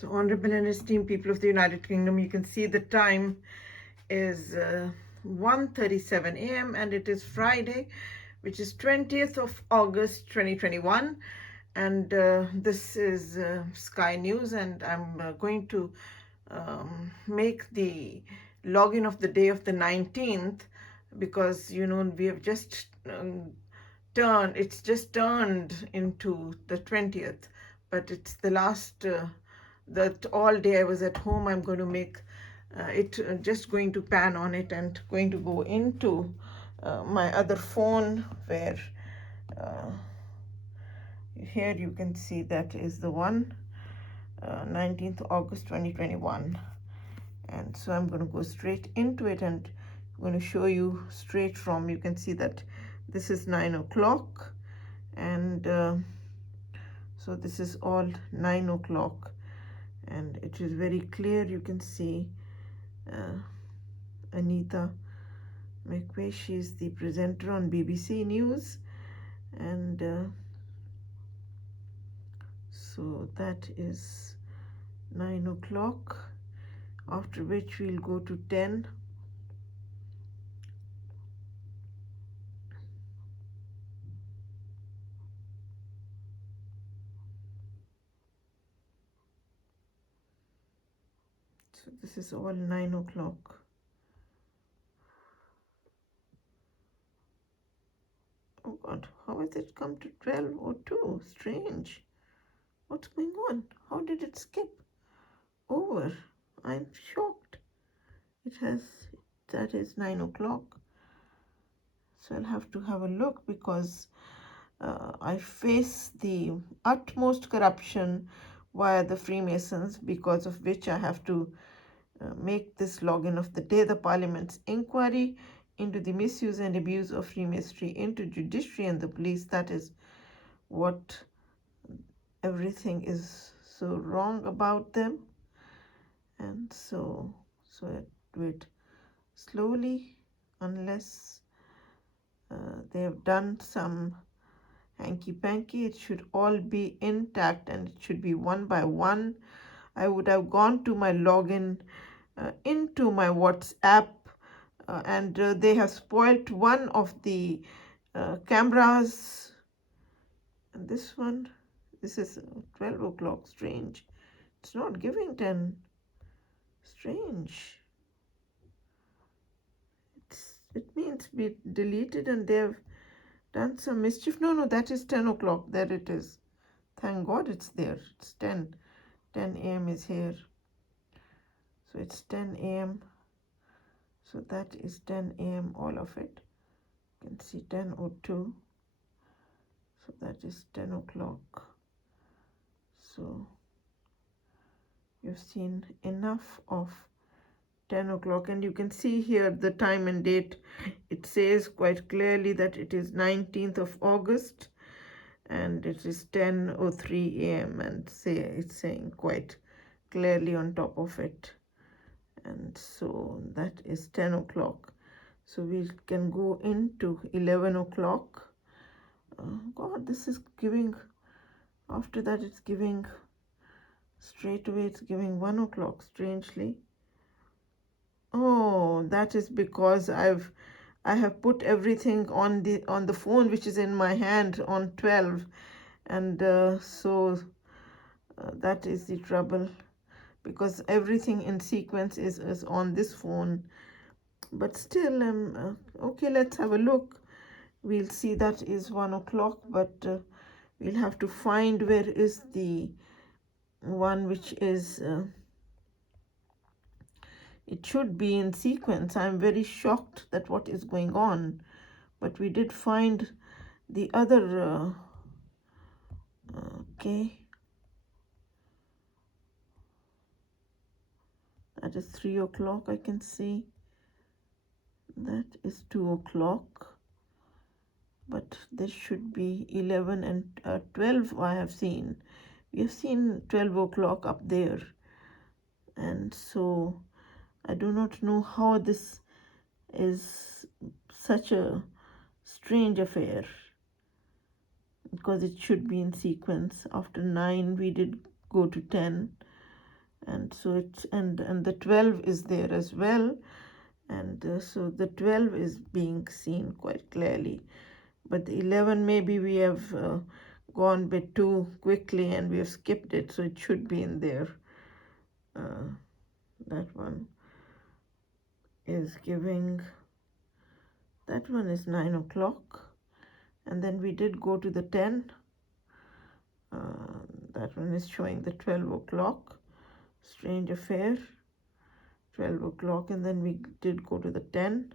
So, honorable and esteemed people of the United Kingdom, you can see the time is 1:37 a.m. and it is Friday, which is 20th of August 2021. And this is Sky News, and I'm going to make the login of the day of the 19th, because we have just it's just turned into the 20th, but it's the last that all day I was at home. I'm going to make it just going to pan on it and going to go into my other phone, where uh, here you can see that is the one, 19th August 2021. And so I'm going to go straight into it, and I'm going to show you straight from, you can see that this is 9 o'clock, and so this is all 9 o'clock, and it is very clear. You can see Anita McVeigh, she's the presenter on BBC News, and so that is 9 o'clock, after which we'll go to 10. So this is all 9 o'clock. Oh God, how has it come to 12:02? Strange. What's going on? How did it skip over? I'm shocked. It has, that is 9 o'clock. So I'll have to have a look, because I face the utmost corruption via the Freemasons, because of which I have to make this login of the day. The Parliament's inquiry into the misuse and abuse of Freemasonry into judiciary and the police. That is what everything is so wrong about them. And so I do it slowly, unless they have done some hanky-panky. It should all be intact, and it should be one by one. I would have gone to my login into my WhatsApp, and they have spoilt one of the cameras. And this one, this is 12 o'clock. Strange. It's not giving 10. Strange. It means be deleted, and they've done some mischief. No, that is 10 o'clock. There it is. Thank God it's there. It's 10. 10 a.m. is here. So it's 10 a.m. So that is 10 a.m. all of it. You can see 10:02. So that is 10 o'clock. So you've seen enough of 10 o'clock, and you can see here the time and date. It says quite clearly that it is 19th of August, and it is 10:03 a.m. and it's saying quite clearly on top of it. And so that is 10 o'clock. So we can go into 11 o'clock. God, this is giving, after that it's giving, straight away it's giving 1 o'clock, strangely. Oh, that is because I have put everything on the phone, which is in my hand, on 12, and so that is the trouble, because everything in sequence is on this phone. But still, okay, let's have a look. We'll see that is 1 o'clock, but we'll have to find where is the one which is it should be in sequence. I'm very shocked that what is going on, but we did find the other okay, that is 3 o'clock. I can see that is 2 o'clock, but there should be 11 and 12. I have seen, we have seen 12 o'clock up there, and so I do not know how this is such a strange affair, because it should be in sequence. After 9 we did go to 10, and so it's and the 12 is there as well, and so the 12 is being seen quite clearly, but the 11 maybe we have gone a bit too quickly and we have skipped it, so it should be in there. That one is giving, that one is 9 o'clock, and then we did go to the 10. That one is showing the 12 o'clock, strange affair, 12 o'clock, and then we did go to the 10.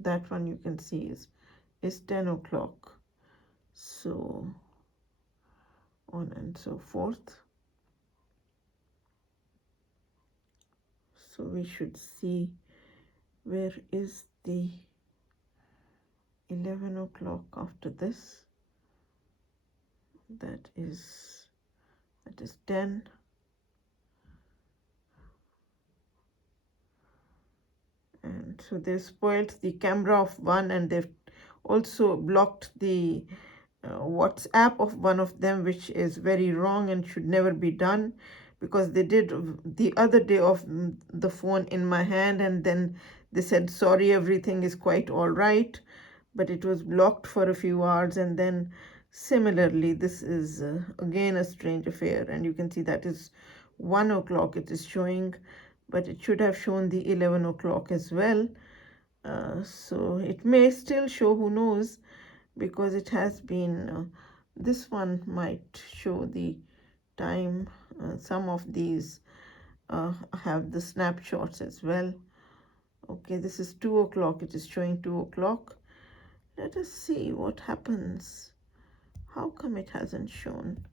That one you can see is 10 o'clock, so on and so forth. So we should see where is the 11 o'clock after this. That is 10. And so they've spoiled the camera of one, and they've also blocked the WhatsApp of one of them, which is very wrong and should never be done, because they did the other day of the phone in my hand, and then they said sorry, everything is quite all right, but it was blocked for a few hours. And then similarly, this is again a strange affair, and you can see that is 1 o'clock it is showing, but it should have shown the 11 o'clock as well. So it may still show, who knows, because it has been, this one might show the time. Some of these have the snapshots as well. Okay, this is 2 o'clock, it is showing 2 o'clock. Let us see what happens. How come it hasn't shown?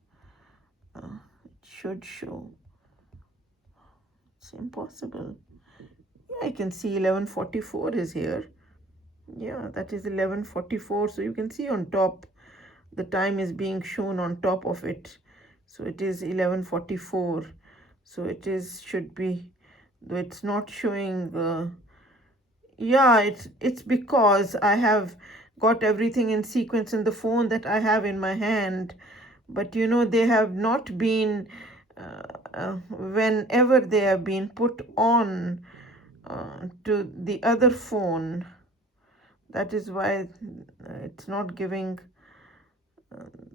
It should show. It's impossible. Yeah, I can see 11:44 is here. Yeah, that is 11:44. So you can see on top, the time is being shown on top of it. So it is 11:44. So it is, should be, though it's not showing. Yeah, it's because I have got everything in sequence in the phone that I have in my hand, but you know, they have not been, whenever they have been put on to the other phone, that is why it's not giving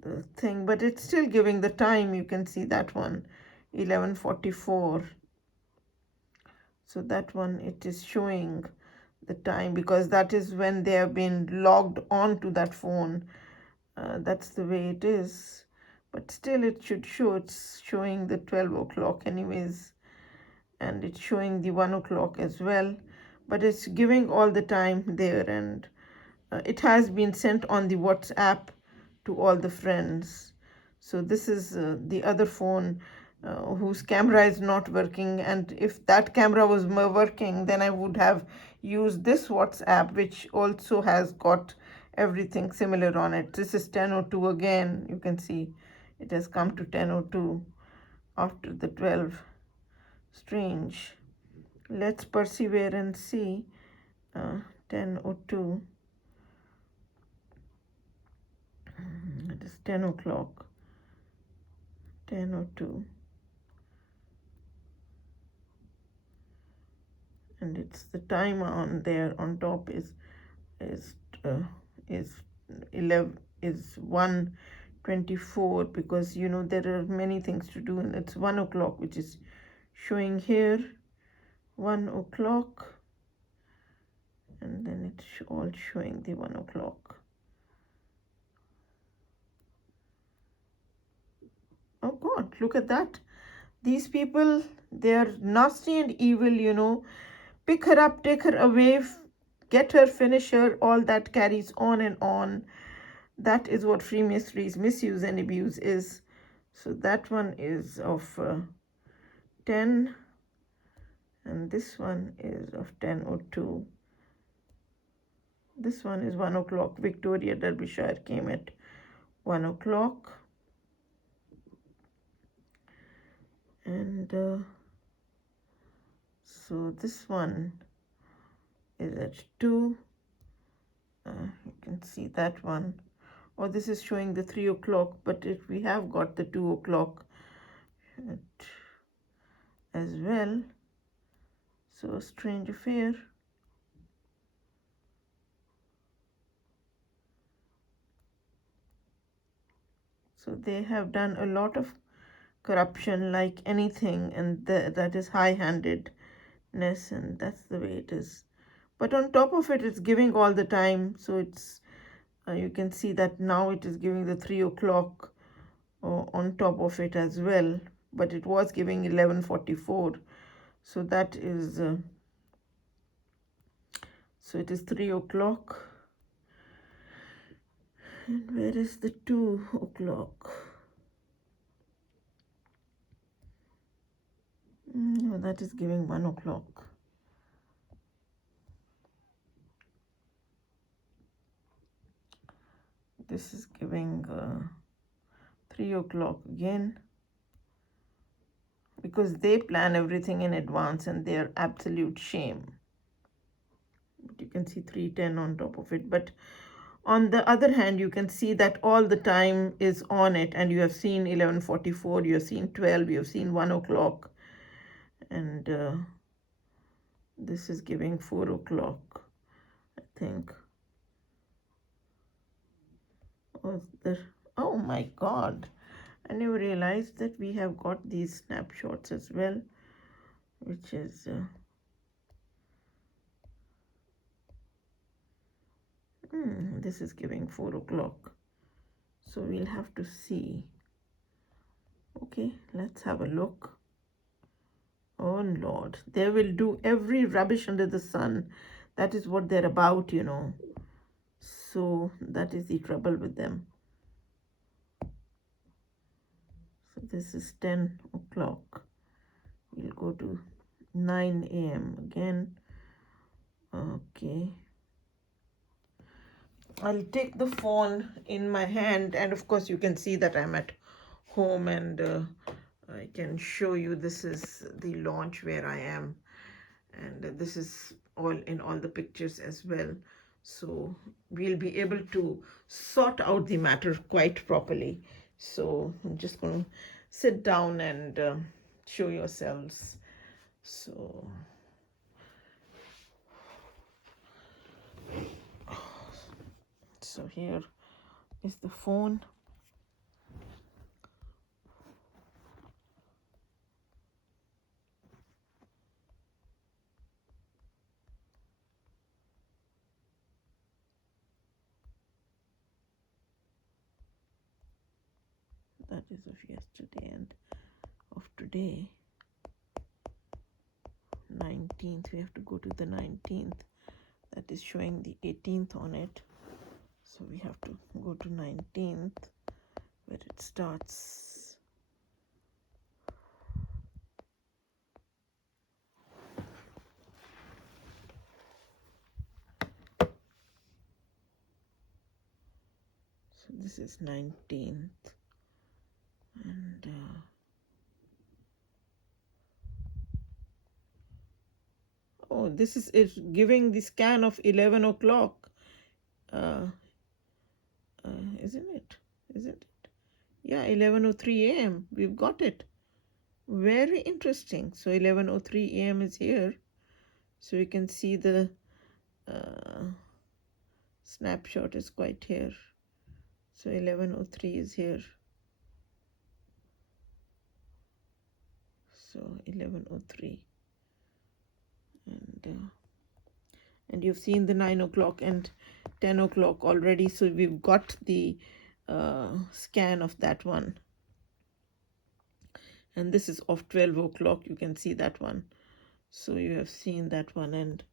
the thing, but it's still giving the time. You can see that one, 11:44. So that one, it is showing the time, because that is when they have been logged on to that phone. That's the way it is, but still it should show. It's showing the 12 o'clock anyways, and it's showing the 1 o'clock as well, but it's giving all the time there, and it has been sent on the WhatsApp to all the friends. So this is the other phone whose camera is not working, and if that camera was working, then I would have used this WhatsApp, which also has got everything similar on it. This is 10:02 again. You can see it has come to 10:02 after the 12. Strange. Let's persevere and see. 10:02. It is 10 o'clock. 10:02. And it's the time on there on top is 1:24, because you know there are many things to do, and it's 1 o'clock which is showing here, 1 o'clock, and then it's all showing the 1 o'clock. Oh God, look at that. These people, they are nasty and evil, you know. Pick her up, take her away, get her, finish her, all that carries on and on. That is what Freemasonry's misuse and abuse is. So that one is of 10, and this one is of 10:02. This one is 1 o'clock. Victoria, Derbyshire came at 1 o'clock. And so this one is at 2. You can see that one. or this is showing the 3 o'clock, but if we have got the 2 o'clock as well. So a strange affair. So they have done a lot of corruption like anything, and that is high-handedness, and that's the way it is. But on top of it, it's giving all the time, so it's you can see that now it is giving the 3 o'clock on top of it as well, but it was giving 11:44, so that is so it is 3 o'clock. And where is the 2 o'clock? No, that is giving 1 o'clock. This is giving 3 o'clock again, because they plan everything in advance and they are absolute shame. But you can see 3:10 on top of it. But on the other hand, you can see that all the time is on it, and you have seen 11:44, you have seen 12, you have seen 1 o'clock, and this is giving 4 o'clock, I think. Oh my God, I never realized that we have got these snapshots as well, which is this is giving 4 o'clock, so we'll have to see. Okay, let's have a look. Oh Lord, they will do every rubbish under the sun. That is what they're about, you know. So that is the trouble with them. So this is 10 o'clock. We'll go to 9 a.m. again. Okay. I'll take the phone in my hand, and of course you can see that I'm at home, and I can show you this is the launch where I am, and this is all in all the pictures as well. So we'll be able to sort out the matter quite properly. So I'm just going to sit down and show yourselves. So here is the phone. That is of yesterday and of today. 19th, we have to go to the 19th. That is showing the 18th on it. So we have to go to 19th, where it starts. So this is 19th. And oh, this is it's giving the scan of 11 o'clock. Isn't it? Yeah, 11:03 a.m. We've got it. Very interesting. So 11:03 a.m. is here. So you can see the snapshot is quite here. So 11:03 is here. So 11:03. And you've seen the 9 o'clock and 10 o'clock already. So we've got the scan of that one. And this is of 12 o'clock. You can see that one. So you have seen that one. And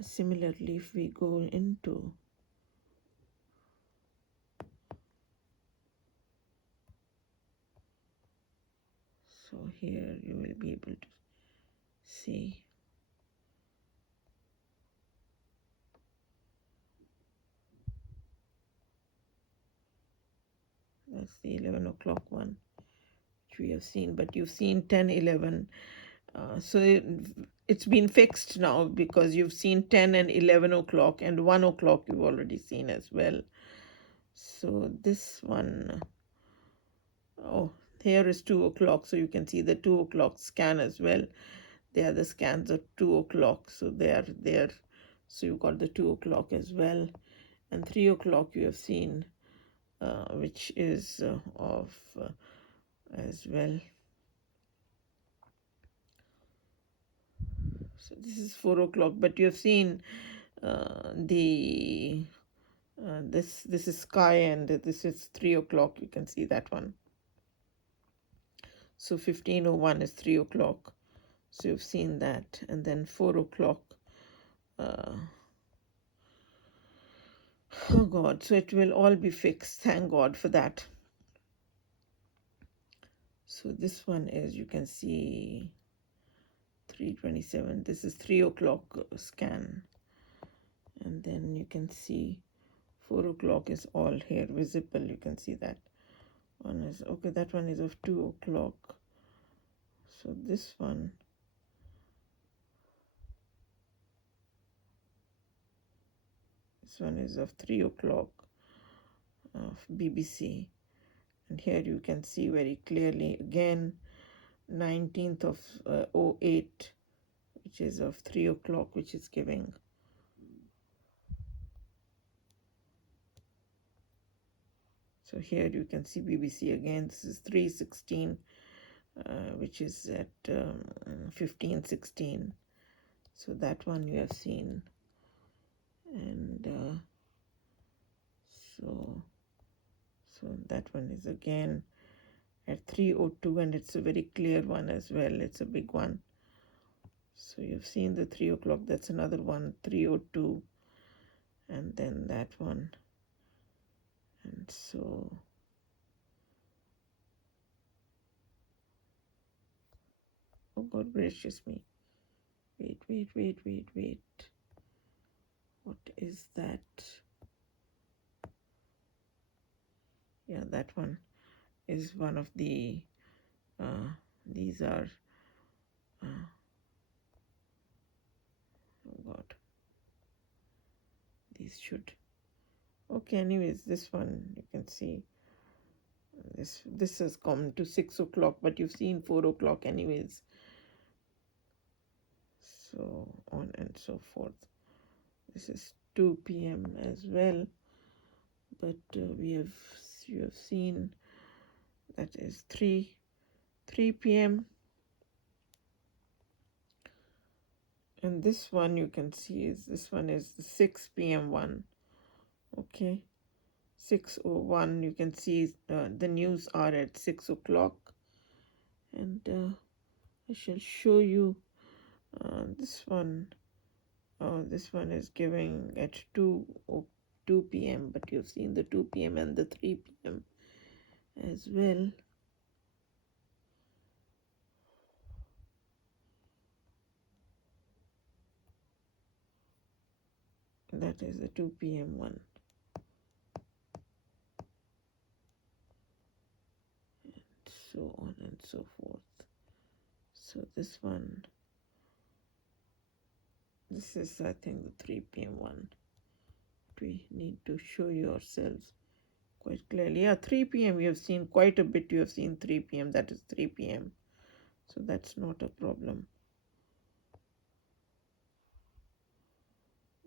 similarly, if we go into so here you will be able to see. That's the 11 o'clock one, which we have seen, but you've seen 10, 11. So it's been fixed now, because you've seen 10 and 11 o'clock, and 1 o'clock you've already seen as well. So this one, oh, here is 2 o'clock, so you can see the 2 o'clock scan as well. They are the scans of 2 o'clock, so they are there. So you got the 2 o'clock as well. And 3 o'clock you have seen, which is of as well. So this is 4 o'clock, but you have seen this is sky, and this is 3 o'clock. You can see that one. So 15:01 is 3 o'clock. So you've seen that. And then 4 o'clock. Oh God, so it will all be fixed. Thank God for that. So this one is, you can see 3:27. This is 3 o'clock scan. And then you can see 4 o'clock is all here visible. You can see that one is, okay, that one is of 2 o'clock. So this one, is of 3 o'clock of BBC. And here you can see very clearly again 19th of 08, which is of 3 o'clock, which is giving. So here you can see BBC again. This is 3:16, which is at 15:16. So that one you have seen. And so that one is again at 3:02, and it's a very clear one as well. It's a big one. So you've seen the 3 o'clock. That's another one, 3:02, and then that one. And so oh God gracious me. Wait. What is that? Yeah, that one is one of the, these are, oh God, these should, okay, anyways, this one, you can see, this has come to 6 o'clock, but you've seen 4 o'clock anyways. So on and so forth. This is 2 p.m. as well, but you have seen that is 3 p.m. And this one you can see is, this one is the 6 p.m. one. Okay, 6:01. You can see the news are at 6 o'clock. And I shall show you this one. This one is giving at 2 p.m. But you've seen the 2 p.m. and the 3 p.m. as well. That is the 2 p.m. one. And so on and so forth. So this one, this is, I think, the 3 p.m. one. We need to show yourselves quite clearly. Yeah, 3 p.m. you have seen quite a bit. You have seen 3 p.m. That is 3 p.m. So that's not a problem.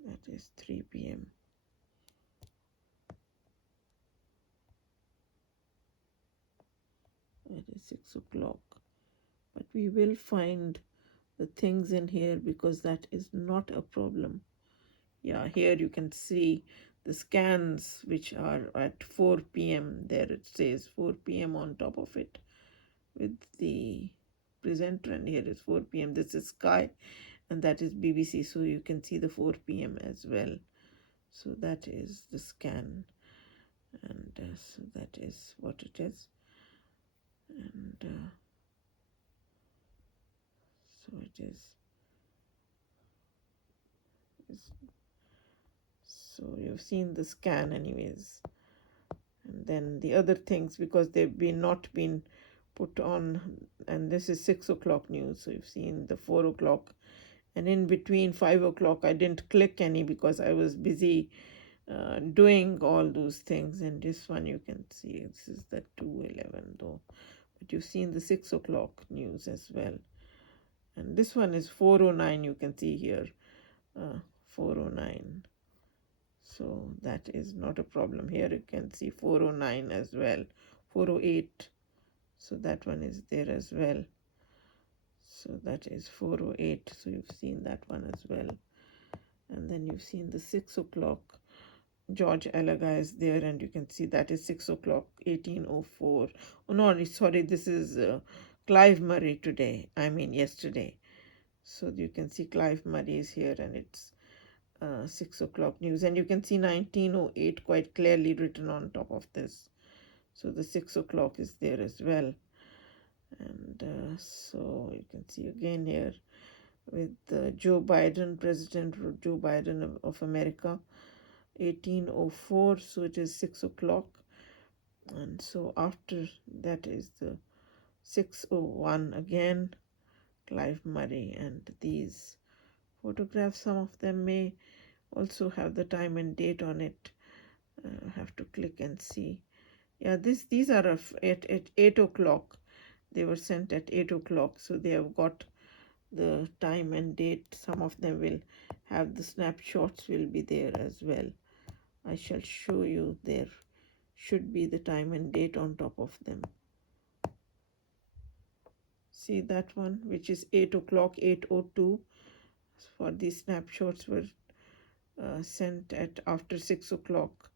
That is 3 p.m. That is 6 o'clock. But we will find the things in here because that is not a problem. Yeah, here you can see the scans which are at 4 p.m. There it says 4 p.m. on top of it with the presenter, and here is 4 p.m. This is Sky, and that is BBC, so you can see the 4 p.m. as well. So that is the scan, and so that is what it is. And so it is. So you've seen the scan anyways. And then the other things, because they've not been put on, and this is 6 o'clock news, so you've seen the 4 o'clock. And in between 5 o'clock, I didn't click any because I was busy doing all those things. And this one you can see, this is the 2:11 though, but you've seen the 6 o'clock news as well. And this one is 4:09, you can see here, 4:09. So that is not a problem. Here you can see 4:09 as well, 4:08. So that one is there as well. So that is 4:08. So you've seen that one as well. And then you've seen the 6 o'clock. George Alaga is there, and you can see that is 6 o'clock, 18:04. Oh, no, sorry, this is Clive Murray today. I mean, yesterday. So you can see Clive Murray is here, and it's 6 o'clock news. And you can see 19:08 quite clearly written on top of this. So the 6 o'clock is there as well. And so you can see again here with Joe Biden, President Joe Biden of America, 18:04. So it is 6 o'clock. And so after that is the 6:01 again, Clive Murray. And these photographs, some of them may also have the time and date on it. I have to click and see. Yeah, these are at 8 o'clock. They were sent at 8 o'clock, so they have got the time and date. Some of them will have the snapshots will be there as well. I shall show you. There should be the time and date on top of them. See that one, which is 8 o'clock, 8:02. For these snapshots were sent at after 6 o'clock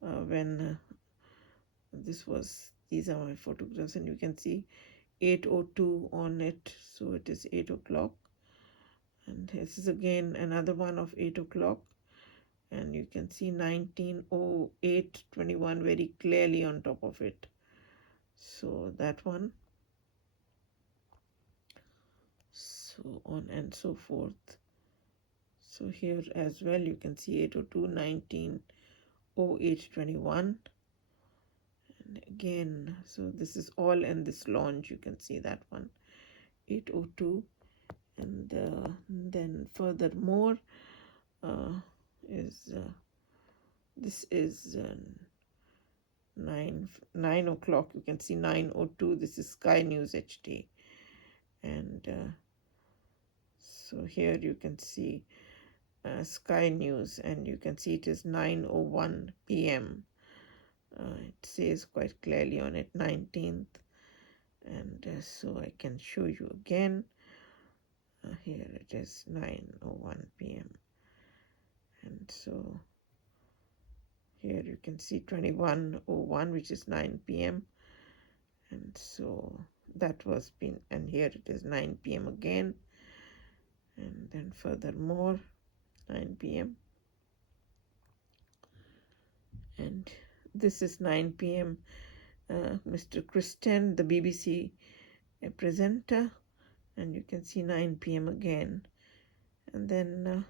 when these are my photographs, and you can see 8:02 on it. So it is 8 o'clock. And this is again another one of 8 o'clock. And you can see 19:08-21 very clearly on top of it. So that one. So on and so forth. So here as well you can see 8:02, 19:08-21. And again, so this is all in this launch. You can see that one, 8:02. And then furthermore this is 9 o'clock. You can see 9:02. This is Sky News HD. And so here you can see Sky News, and you can see it is 9:01 p.m. It says quite clearly on it, 19th. And so I can show you again. Here it is 9:01 p.m. And so here you can see 21:01, which is 9 p.m. And so that was been, and here it is 9 p.m. again. And then furthermore 9 p.m. And this is 9 p.m. Mr. Christian, the BBC presenter, and you can see 9 p.m. again. And then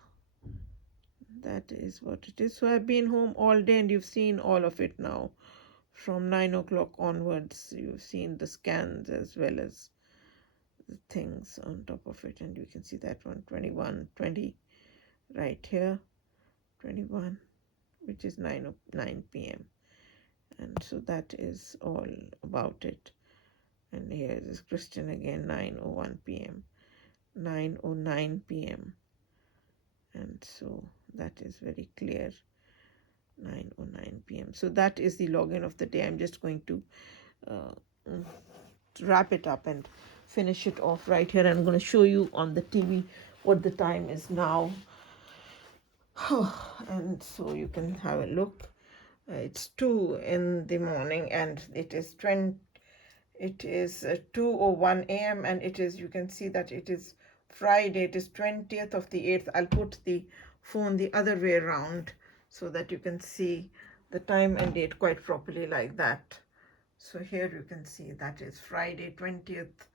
that is what it is. So I've been home all day, and you've seen all of it now. From 9 o'clock onwards, you've seen the scans as well as the things on top of it. And you can see that one, 21:20 right here, 21, which is 9 p.m. And so that is all about it. And here is Christian again, 9:01 p.m., 9:09 p.m. And so that is very clear, 9:09 p.m. So that is the login of the day. I'm just going to wrap it up and finish it off right here. I'm going to show you on the TV what the time is now. And so you can have a look. It's 2 in the morning, and it is 2:01 a.m. and it is, you can see that it is Friday. It is 20th of the 8th. I'll put the phone the other way around so that you can see the time and date quite properly like that. So here you can see that is Friday 20th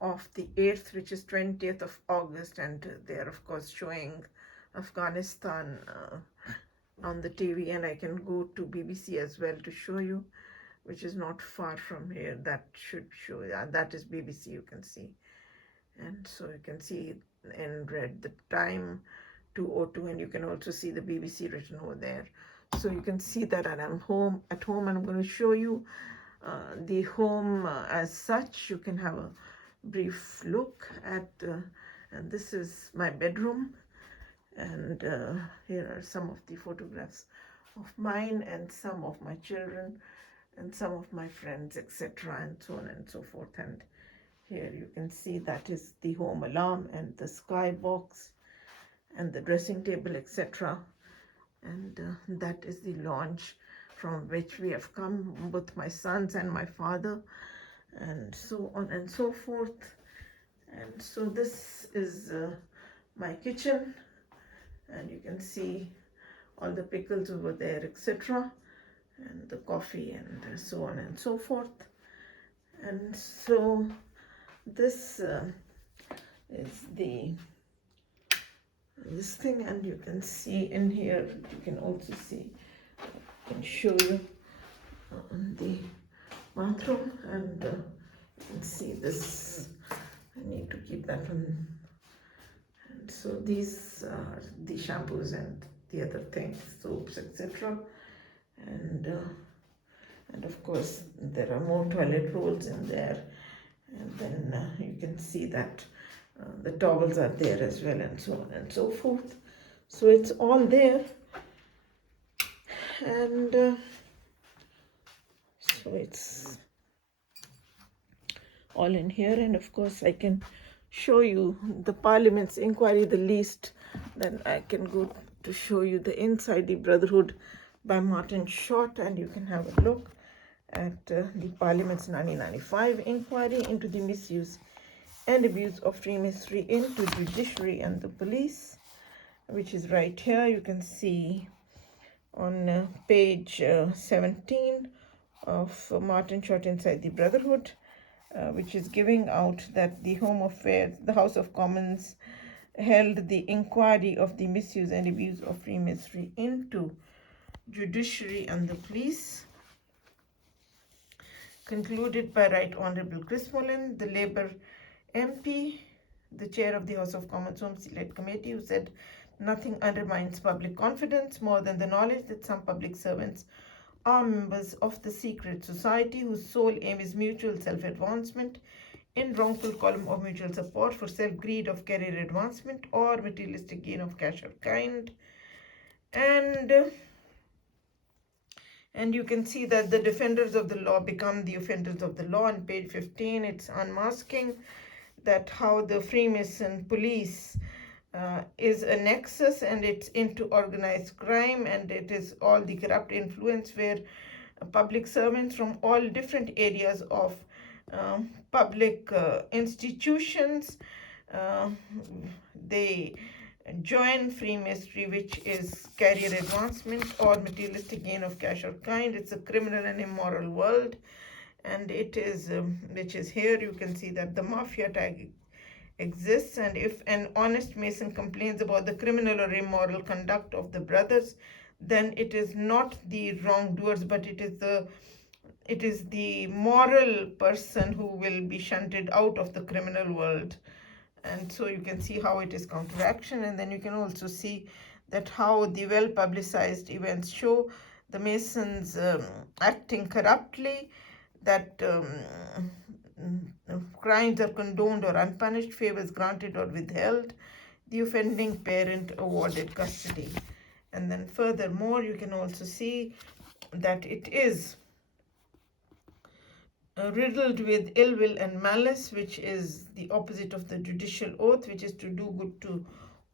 of the 8th, which is 20th of August, and they are of course showing Afghanistan on the TV, and I can go to BBC as well to show you, which is not far from here. That should show, that is BBC, you can see. And so you can see in red the time, 2:02, and you can also see the BBC written over there. So you can see that I'm at home, and I'm going to show you the home as such. You can have a brief look at, and this is my bedroom, and here are some of the photographs of mine and some of my children and some of my friends, etc., and so on and so forth. And here you can see that is the home alarm and the skybox and the dressing table, etc. And that is the launch from which we have come, both my sons and my father, and so on and so forth. And so this is my kitchen, and you can see all the pickles over there, etc., and the coffee and so on and so forth. And so this is this thing, and you can see in here, you can also see, I can show you the bathroom, and you can see this. I need to keep that one. And so these are the shampoos and the other things, soaps, etc. And of course there are more toilet rolls in there, and then you can see that the towels are there as well, and so on and so forth. So it's all there, and so it's all in here. And of course I can show you the Parliament's inquiry, the least. Then I can go to show you the Inside the Brotherhood by Martin Short, and you can have a look at the Parliament's 1995 inquiry into the misuse and abuse of Freemasonry into judiciary and the police, which is right here. You can see on page 17 of Martin Short Inside the Brotherhood, which is giving out that the House of Commons held the inquiry of the misuse and abuse of Freemasonry into judiciary and the police, concluded by Right Honourable Chris Mullen, the Labour MP, the chair of the House of Commons Home Select Committee, who said nothing undermines public confidence more than the knowledge that some public servants are members of the secret society whose sole aim is mutual self-advancement in wrongful column of mutual support for self-greed of career advancement or materialistic gain of cash or kind. And you can see that the defenders of the law become the offenders of the law. On page 15, it's unmasking that how the Freemason police is a nexus, and it's into organized crime, and it is all the corrupt influence where public servants from all different areas of public institutions, they join Freemasonry, which is career advancement or materialistic gain of cash or kind. It's a criminal and immoral world, and it is which is here. You can see that the mafia tag exists, and if an honest Mason complains about the criminal or immoral conduct of the brothers, then it is not the wrongdoers, but it is the moral person who will be shunted out of the criminal world. And so you can see how it is counteraction. And then you can also see that how the well publicized events show the Masons acting corruptly, that crimes are condoned or unpunished, favors granted or withheld, the offending parent awarded custody. And then furthermore, you can also see that it is riddled with ill will and malice, which is the opposite of the judicial oath, which is to do good to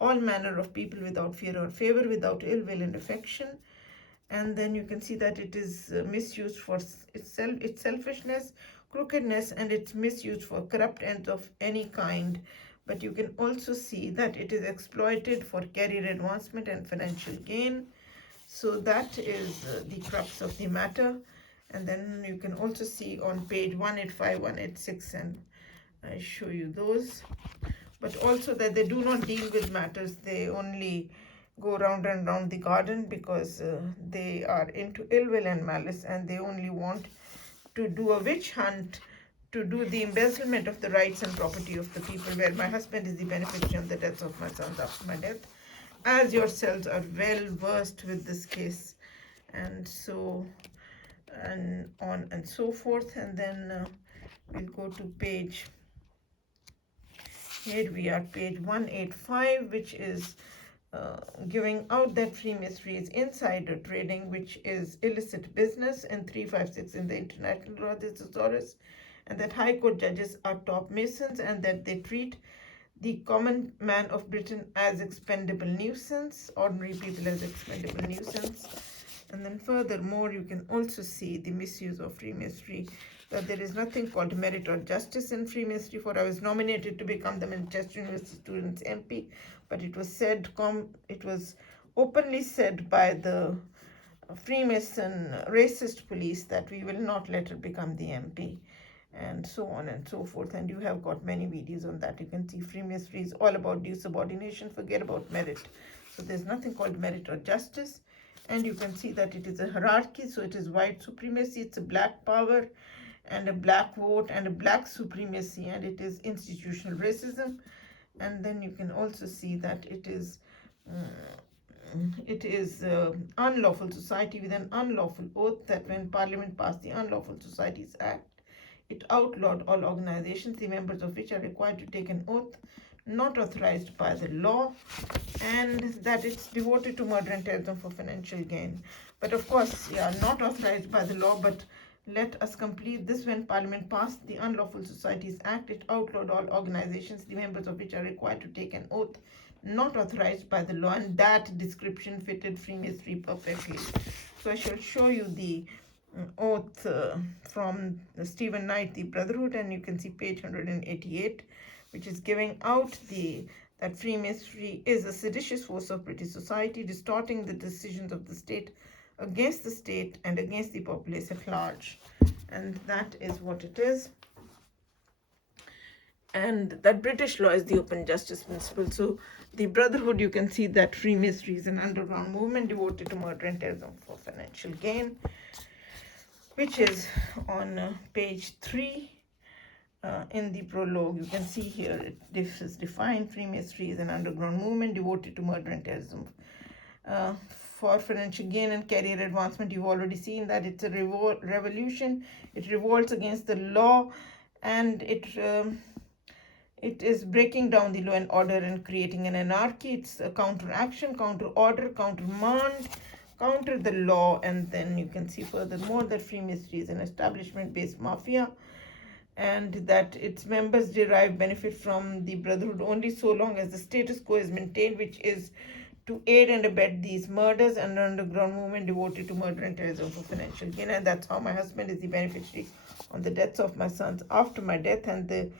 all manner of people without fear or favor, without ill will and affection. And then you can see that it is misused for its selfishness, crookedness, and it's misused for corrupt ends of any kind. But you can also see that it is exploited for career advancement and financial gain. So that is the crux of the matter. And then you can also see on page 185, 186, and I show you those. But also that they do not deal with matters, they only go round and round the garden, because they are into ill will and malice, and they only want to do a witch hunt to do the embezzlement of the rights and property of the people, where my husband is the beneficiary of the deaths of my sons after my death, as yourselves are well versed with this case. and so and on and so forth. And then we'll go to page, here we are, page 185, which is giving out that Freemasonry is insider trading, which is illicit business, and 356 in the International Law Thesaurus, and that High Court judges are top Masons, and that they treat the common man of Britain as expendable nuisance, ordinary people as expendable nuisance. And then furthermore, you can also see the misuse of Freemasonry, that there is nothing called merit or justice in Freemasonry. For I was nominated to become the Manchester University Students' MP, but it was openly said by the Freemason racist police that we will not let her become the MP, and so on and so forth. And you have got many videos on that. You can see Freemasonry is all about due subordination, forget about merit. So there's nothing called merit or justice. And you can see that it is a hierarchy, so it is white supremacy, it's a black power and a black vote and a black supremacy, and it is institutional racism. And then you can also see that it is unlawful society with an unlawful oath, that when Parliament passed the Unlawful Societies Act, it outlawed all organizations, the members of which are required to take an oath not authorized by the law, and that it's devoted to murder and terrorism for financial gain. But of course, yeah, not authorized by the law, but let us complete this. When Parliament passed the Unlawful Societies Act, it outlawed all organizations, the members of which are required to take an oath not authorized by the law, and that description fitted Freemasonry perfectly. So I shall show you the oath from Stephen Knight, the Brotherhood, and you can see page 188, which is giving out that Freemasonry is a seditious force of British society, distorting the decisions of the state against the state and against the populace at large. And that is what it is. And that British law is the open justice principle. So the Brotherhood, you can see that Freemasonry is an underground movement devoted to murder and terrorism for financial gain, which is on page 3 in the prologue. You can see here this is defined. Freemasonry is an underground movement devoted to murder and terrorism for financial gain and career advancement. You've already seen that it's a revolution. It revolts against the law, and it is breaking down the law and order and creating an anarchy. It's a counteraction, counter order, countermand, counter the law. And then you can see furthermore that Freemasonry is an establishment-based mafia, and that its members derive benefit from the Brotherhood only so long as the status quo is maintained, which is to aid and abet these murders, and an underground movement devoted to murder and terrorism for financial gain. And that's how my husband is the beneficiary on the deaths of my sons after my death. And the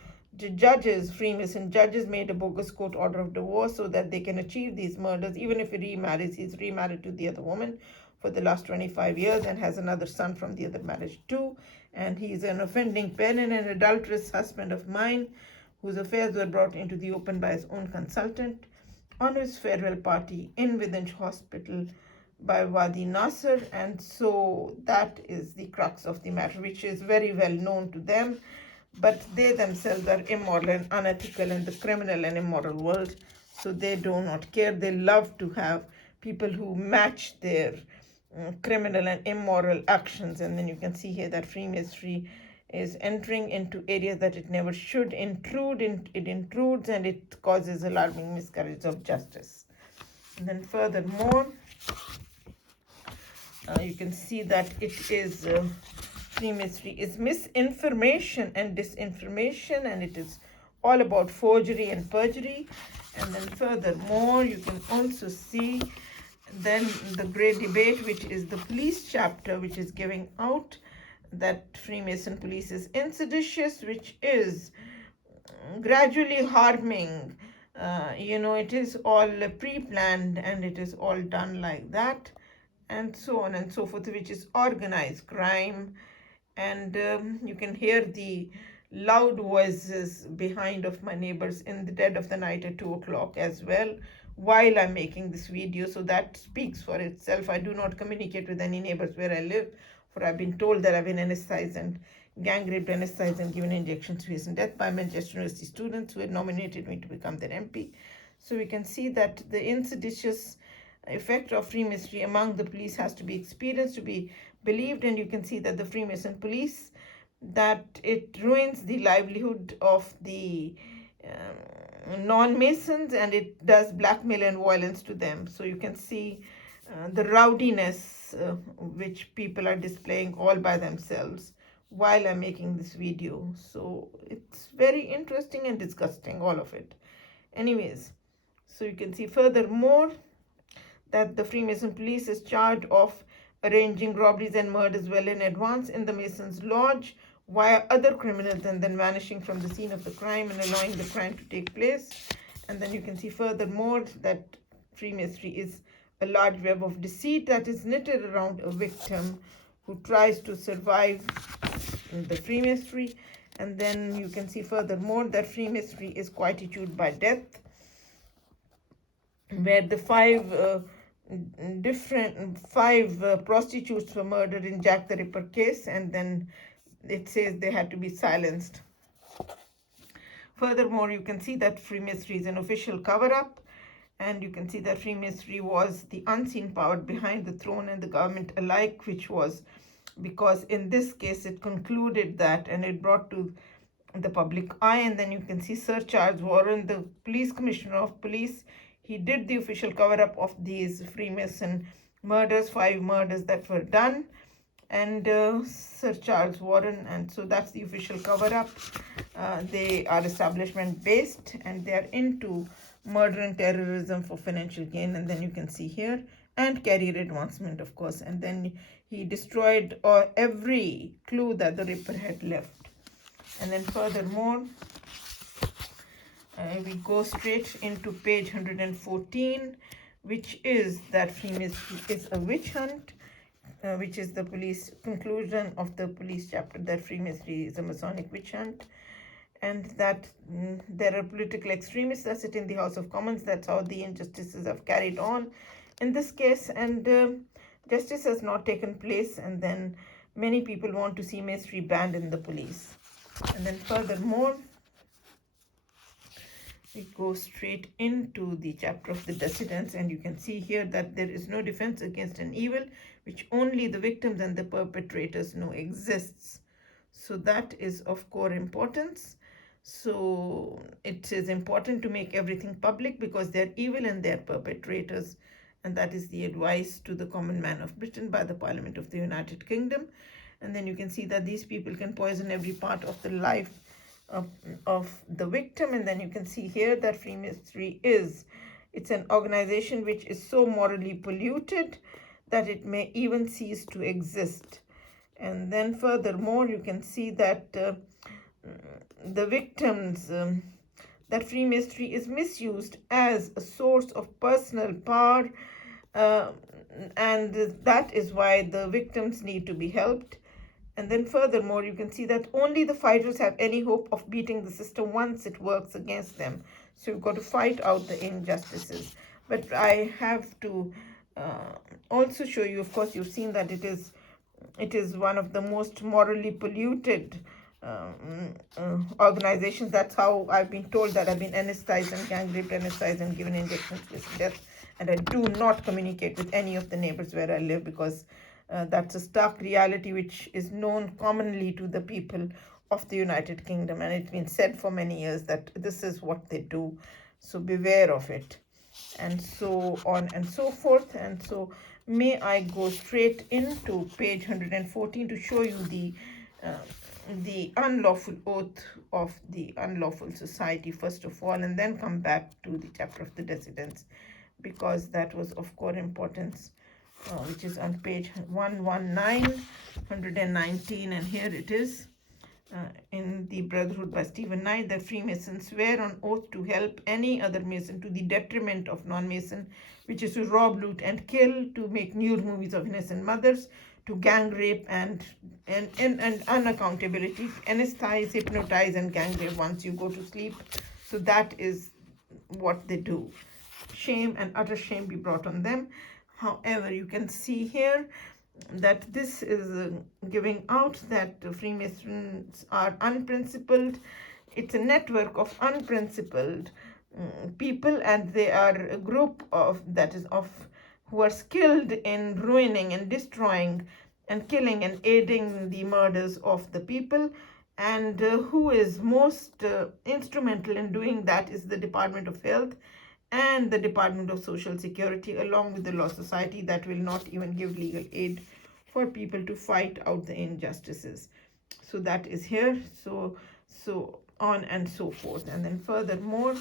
judges, Freemason judges, made a bogus court order of divorce so that they can achieve these murders. Even if he remarries, he's remarried to the other woman for the last 25 years and has another son from the other marriage too. And he is an offending parent and an adulterous husband of mine, whose affairs were brought into the open by his own consultant on his farewell party in Wythenshawe Hospital by Wadi Nasser. And so that is the crux of the matter, which is very well known to them. But they themselves are immoral and unethical in the criminal and immoral world, so they do not care. They love to have people who match their criminal and immoral actions. And then you can see here that Freemasonry is entering into areas that it never should intrude. It intrudes, and it causes alarming miscarriage of justice. And then furthermore, you can see that it is Freemasonry is misinformation and disinformation, and it is all about forgery and perjury. And then furthermore, you can also see then the great debate, which is the police chapter, which is giving out that Freemason police is inseditious, which is gradually harming. It is all pre-planned, and it is all done like that, and so on and so forth, which is organized crime. And you can hear the loud voices behind of my neighbors in the dead of the night at 2 o'clock as well, while I'm making this video. So that speaks for itself. I do not communicate with any neighbors where I live, for I've been told that I've been anesthetized and gang raped, anesthetized, and given injections to hasten death by Manchester University students who had nominated me to become their MP. So we can see that the inseditious effect of Freemasonry among the police has to be experienced to be believed. And you can see that the Freemason police, that it ruins the livelihood of the non-Masons, and it does blackmail and violence to them. So you can see the rowdiness which people are displaying all by themselves while I'm making this video. So it's very interesting and disgusting, all of it. Anyways, so you can see furthermore that the Freemason police is charged of arranging robberies and murders well in advance in the Masons' lodge via other criminals, and then vanishing from the scene of the crime and allowing the crime to take place. And then you can see furthermore that Freemasonry is a large web of deceit that is knitted around a victim who tries to survive the Freemasonry. And then you can see furthermore that Freemasonry is quietude by death, where the five prostitutes were murdered in Jack the Ripper case, and then it says they had to be silenced. Furthermore, you can see that Freemasonry is an official cover-up, and you can see that Freemasonry was the unseen power behind the throne and the government alike, which was because in this case it concluded that, and it brought to the public eye. And then you can see Sir Charles Warren, the police commissioner of police, he did the official cover-up of these Freemason murders, 5 murders that were done, and Sir Charles Warren, and so that's the official cover-up. They are establishment based, and they are into murder and terrorism for financial gain. And then you can see here, and career advancement, of course. And then he destroyed every clue that the Ripper had left. And then furthermore, we go straight into page 114, which is that Freemasonry is a witch hunt, which is the police conclusion of the police chapter, that Freemasonry is a Masonic witch hunt, and that there are political extremists that sit in the House of Commons. That's how the injustices have carried on in this case, and justice has not taken place. And then many people want to see Masonry banned in the police. And then furthermore, we go straight into the chapter of the decedents, and you can see here that there is no defense against an evil which only the victims and the perpetrators know exists. So that is of core importance. So it is important to make everything public because they're evil and they're perpetrators, and that is the advice to the common man of Britain by the Parliament of the United Kingdom. And then you can see that these people can poison every part of the life of the victim. And then you can see here that Freemasonry it's an organization which is so morally polluted that it may even cease to exist. And then furthermore, you can see that the victims, that Freemasonry is misused as a source of personal power, and that is why the victims need to be helped. And then furthermore, you can see that only the fighters have any hope of beating the system once it works against them. So you've got to fight out the injustices. But I have to also show you, of course, you've seen that it is one of the most morally polluted organizations. That's how I've been told, that I've been anesthetized and gang raped, anesthetized and given injections with death. And I do not communicate with any of the neighbors where I live, because that's a stark reality which is known commonly to the people of the United Kingdom, and it's been said for many years that this is what they do. So beware of it, and so on and so forth. And so may I go straight into page 114 to show you the unlawful oath of the unlawful society first of all, and then come back to the chapter of the decedents, because that was of core importance, which is on page 119, 119, and here it is. In the Brotherhood by Stephen Knight, the Freemasons swear on oath to help any other Mason to the detriment of non-Mason, which is to rob, loot, and kill, to make nude movies of innocent mothers, to gang rape and unaccountability, anesthetize, hypnotize, and gang rape once you go to sleep. So that is what they do. Shame and utter shame be brought on them. However, you can see here that this is giving out that Freemasons are unprincipled. It's a network of unprincipled people, and they are a group of who are skilled in ruining and destroying and killing and aiding the murders of the people. And who is most instrumental in doing that is the Department of Health and the Department of Social Security, along with the Law Society that will not even give legal aid for people to fight out the injustices. So that is here. So on and so forth. And then furthermore,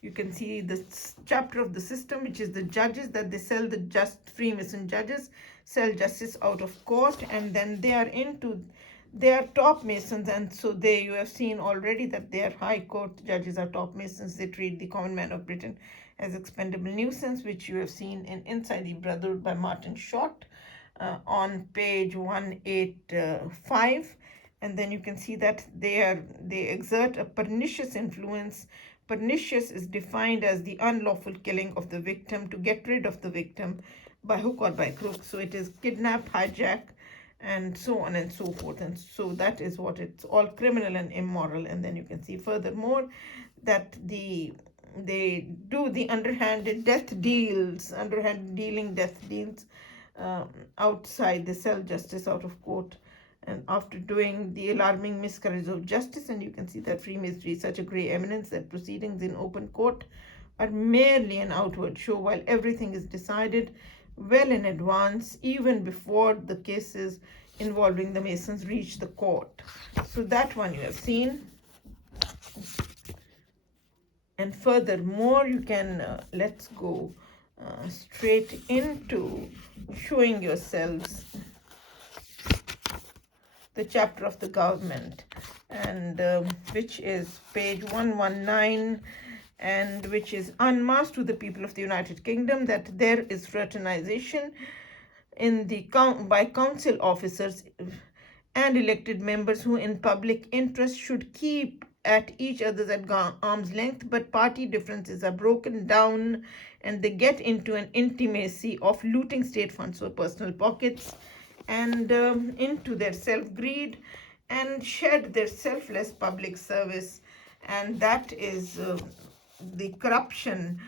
you can see this chapter of the system, which is the judges, that they sell the Freemason judges sell justice out of court, and then they are top masons. And so you have seen already that their high court judges are top masons. They treat the common man of Britain as expendable nuisance, which you have seen in Inside the Brotherhood by Martin Short on page 185. And then you can see that they exert a pernicious influence. Pernicious is defined as the unlawful killing of the victim to get rid of the victim by hook or by crook. So it is kidnap, hijack, and so on and so forth. And so that is what it's all criminal and immoral. And then you can see furthermore that they do the underhanded death deals, underhand dealing death deals outside. They sell justice out of court. And after doing the alarming miscarriage of justice, and you can see that Freemasonry is such a grey eminence that proceedings in open court are merely an outward show, while everything is decided well in advance, even before the cases involving the Masons reach the court. So that one you have seen. And furthermore, you can, let's go straight into showing yourselves the chapter of the government, and which is page 119, and which is unmasked to the people of the United Kingdom, that there is fraternization in the by council officers and elected members who in public interest should keep at each other's at arm's length, but party differences are broken down and they get into an intimacy of looting state funds for personal pockets, and into their self-greed, and shed their selfless public service. And that is the corruption,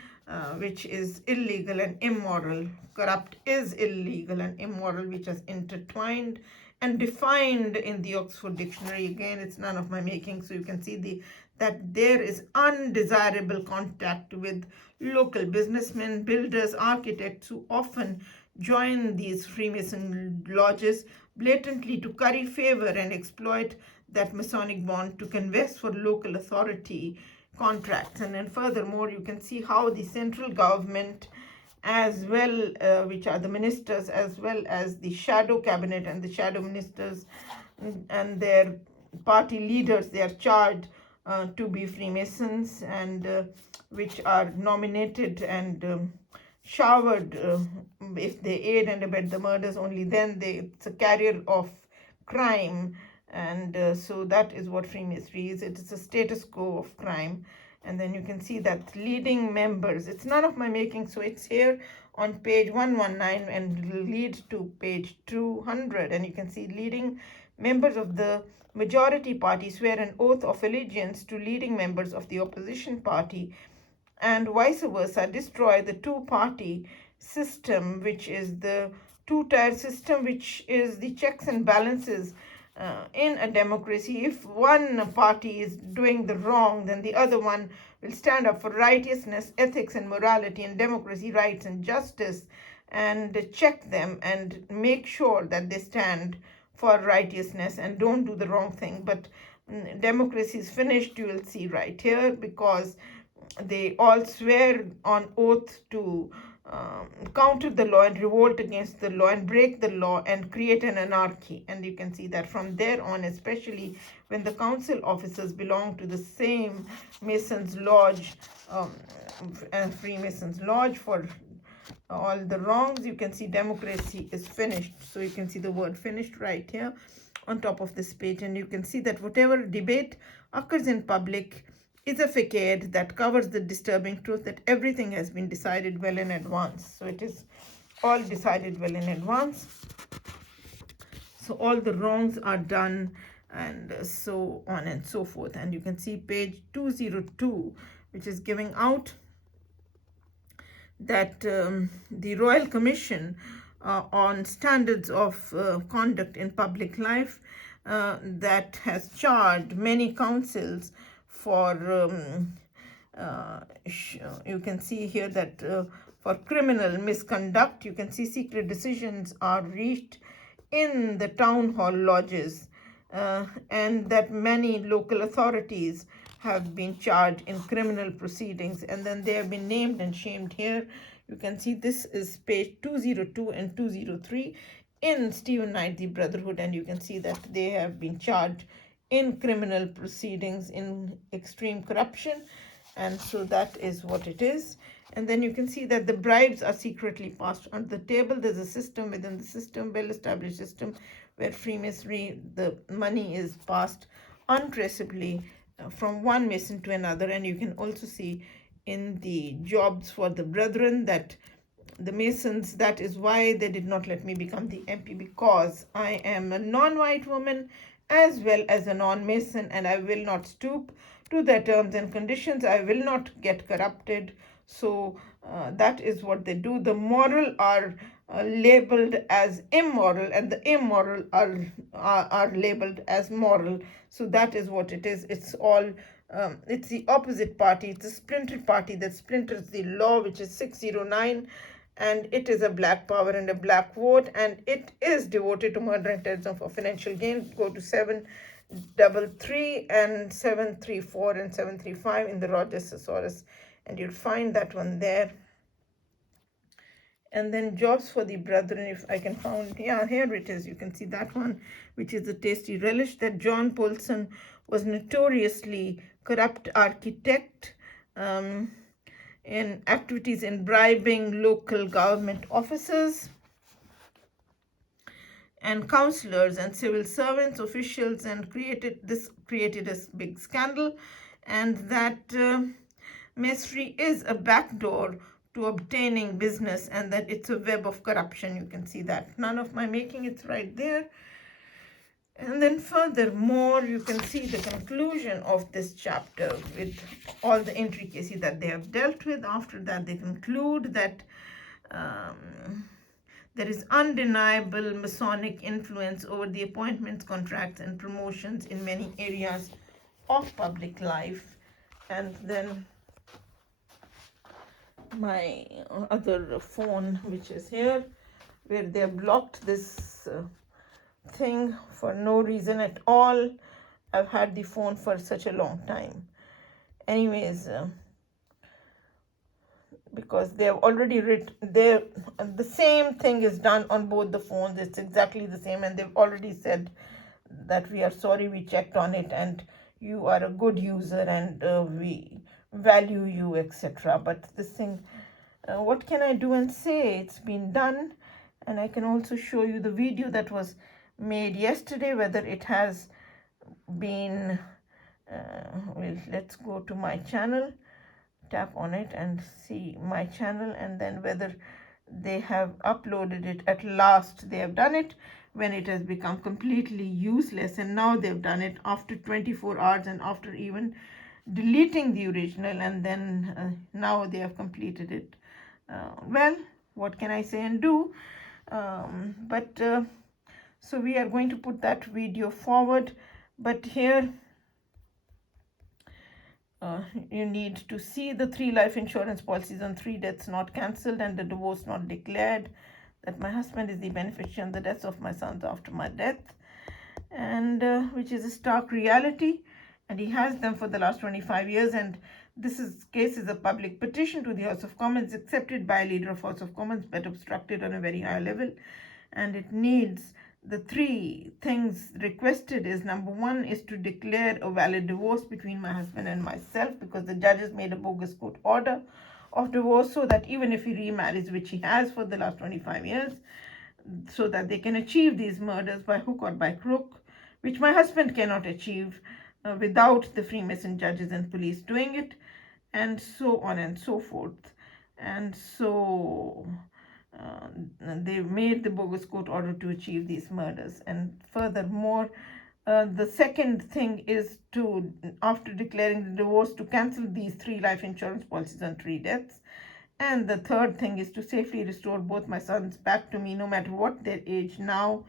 which is illegal and immoral. Corrupt is illegal and immoral, which is intertwined and defined in the Oxford Dictionary. Again, it's none of my making, so you can see that there is undesirable contact with local businessmen, builders, architects, who often join these Freemason lodges blatantly to curry favor and exploit that Masonic bond to canvass for local authority contracts. And then furthermore, you can see how the central government, as well, which are the ministers, as well as the shadow cabinet and the shadow ministers and their party leaders, they are charged to be Freemasons, and which are nominated and showered. If they aid and abet the murders, only then it's a carrier of crime. And so that is what Freemasonry is. It is a status quo of crime. And then you can see that leading members, it's none of my making, so it's here on page 119 and leads to page 200. And you can see leading members of the majority party swear an oath of allegiance to leading members of the opposition party, and vice versa, destroy the two-party system, which is the two-tier system, which is the checks and balances in a democracy. If one party is doing the wrong, then the other one will stand up for righteousness, ethics, and morality, and democracy, rights, and justice, and check them and make sure that they stand for righteousness and don't do the wrong thing. But democracy is finished, you will see right here, because they all swear on oath to counter the law and revolt against the law and break the law and create an anarchy. And you can see that from there on, especially when the council officers belong to the same Masons Lodge, Freemasons Lodge, for all the wrongs, you can see democracy is finished. So you can see the word finished right here on top of this page. And you can see that whatever debate occurs in public is a facade that covers the disturbing truth that everything has been decided well in advance. So it is all decided well in advance. So all the wrongs are done, and so on and so forth. And you can see page 202, which is giving out that the Royal Commission on Standards of Conduct in Public Life that has charged many councils for you can see here that for criminal misconduct, you can see secret decisions are reached in the town hall lodges, and that many local authorities have been charged in criminal proceedings, and then they have been named and shamed here. You can see this is page 202 and 203 in Stephen Knight, the Brotherhood, and you can see that they have been charged in criminal proceedings in extreme corruption, and so that is what it is. And then you can see that the bribes are secretly passed on the table. There's a system within the system, well-established system, where Freemasonry, the money is passed untraceably from one Mason to another. And you can also see in the jobs for the brethren that the Masons, that is why they did not let me become the MP, because I am a non-white woman as well as a non-Mason, and I will not stoop to their terms and conditions. I will not get corrupted. So that is what they do. The moral are labeled as immoral, and the immoral are labeled as moral. So that is what it is. It's all it's the opposite party. It's a splintered party that splinters the law, which is 609, and it is a black power and a black vote, and it is devoted to murder and terrorism for financial gain. Go to 733 and 734 and 735 in the Rogers Thesaurus, and you'll find that one there. And then jobs for the brethren, if I can find, yeah, here it is. You can see that one, which is the tasty relish, that John Paulson was notoriously corrupt architect in activities in bribing local government officers and councillors and civil servants, officials, and created a big scandal, and that masonry is a backdoor to obtaining business, and that it's a web of corruption. You can see that. None of my making, it's right there. And then furthermore, you can see the conclusion of this chapter with all the intricacy that they have dealt with. After that, they conclude that there is undeniable Masonic influence over the appointments, contracts, and promotions in many areas of public life. And then my other phone, which is here, where they have blocked this thing for no reason at all. I've had the phone for such a long time. Anyways, because they have already written, the same thing is done on both the phones. It's exactly the same, and they've already said that we are sorry, we checked on it, and you are a good user, and we value you, etc. But this thing, what can I do and say? It's been done. And I can also show you the video that was made yesterday, whether it has been well, let's go to my channel, tap on it and see my channel, and then whether they have uploaded it. At last they have done it, when it has become completely useless, and now they've done it after 24 hours and after even deleting the original, and then now they have completed it. Well, what can I say and do? So we are going to put that video forward, but here you need to see the 3 life insurance policies on 3 deaths not cancelled and the divorce not declared, that my husband is the beneficiary on the deaths of my sons after my death, and which is a stark reality, and he has them for the last 25 years. And this case is a public petition to the House of Commons, accepted by a leader of House of Commons, but obstructed on a very high level. And it needs, the 3 things requested is, number 1 is to declare a valid divorce between my husband and myself, because the judges made a bogus court order of divorce, so that even if he remarries, which he has for the last 25 years, so that they can achieve these murders by hook or by crook, which my husband cannot achieve without the Freemason judges and police doing it, and so on and so forth. And so they made the bogus court order to achieve these murders. And furthermore, the second thing is to, after declaring the divorce, to cancel these 3 life insurance policies on 3 deaths, And the third thing is to safely restore both my sons back to me, no matter what their age now.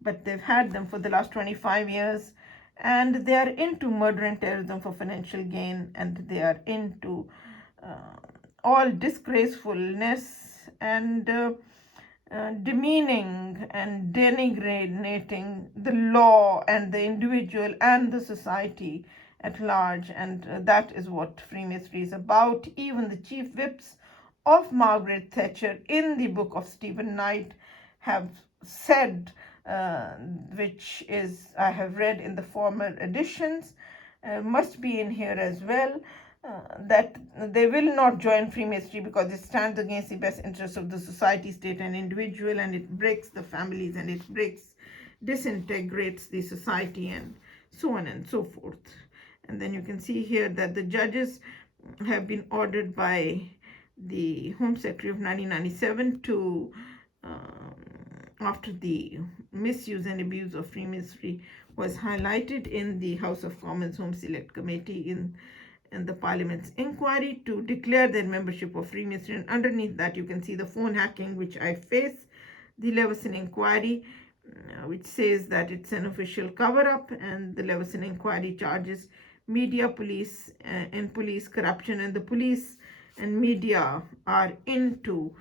But they've had them for the last 25 years, and they are into murder and terrorism for financial gain, and they are into all disgracefulness and demeaning and denigrating the law and the individual and the society at large. And that is what Freemasonry is about. Even the chief whips of Margaret Thatcher in the book of Stephen Knight have said, which is I have read in the former editions, must be in here as well, that they will not join Freemasonry because it stands against the best interests of the society, state, and individual, and it breaks the families, and it disintegrates the society, and so on and so forth. And then you can see here that the judges have been ordered by the Home Secretary of 1997 to, after the misuse and abuse of Freemasonry was highlighted in the House of Commons Home Select Committee in the Parliament's inquiry, to declare their membership of Freemasonry. And underneath that you can see the phone hacking which I face, the Leveson inquiry, which says that it's an official cover-up, and the Leveson inquiry charges media, police, and police corruption, and the police and media are into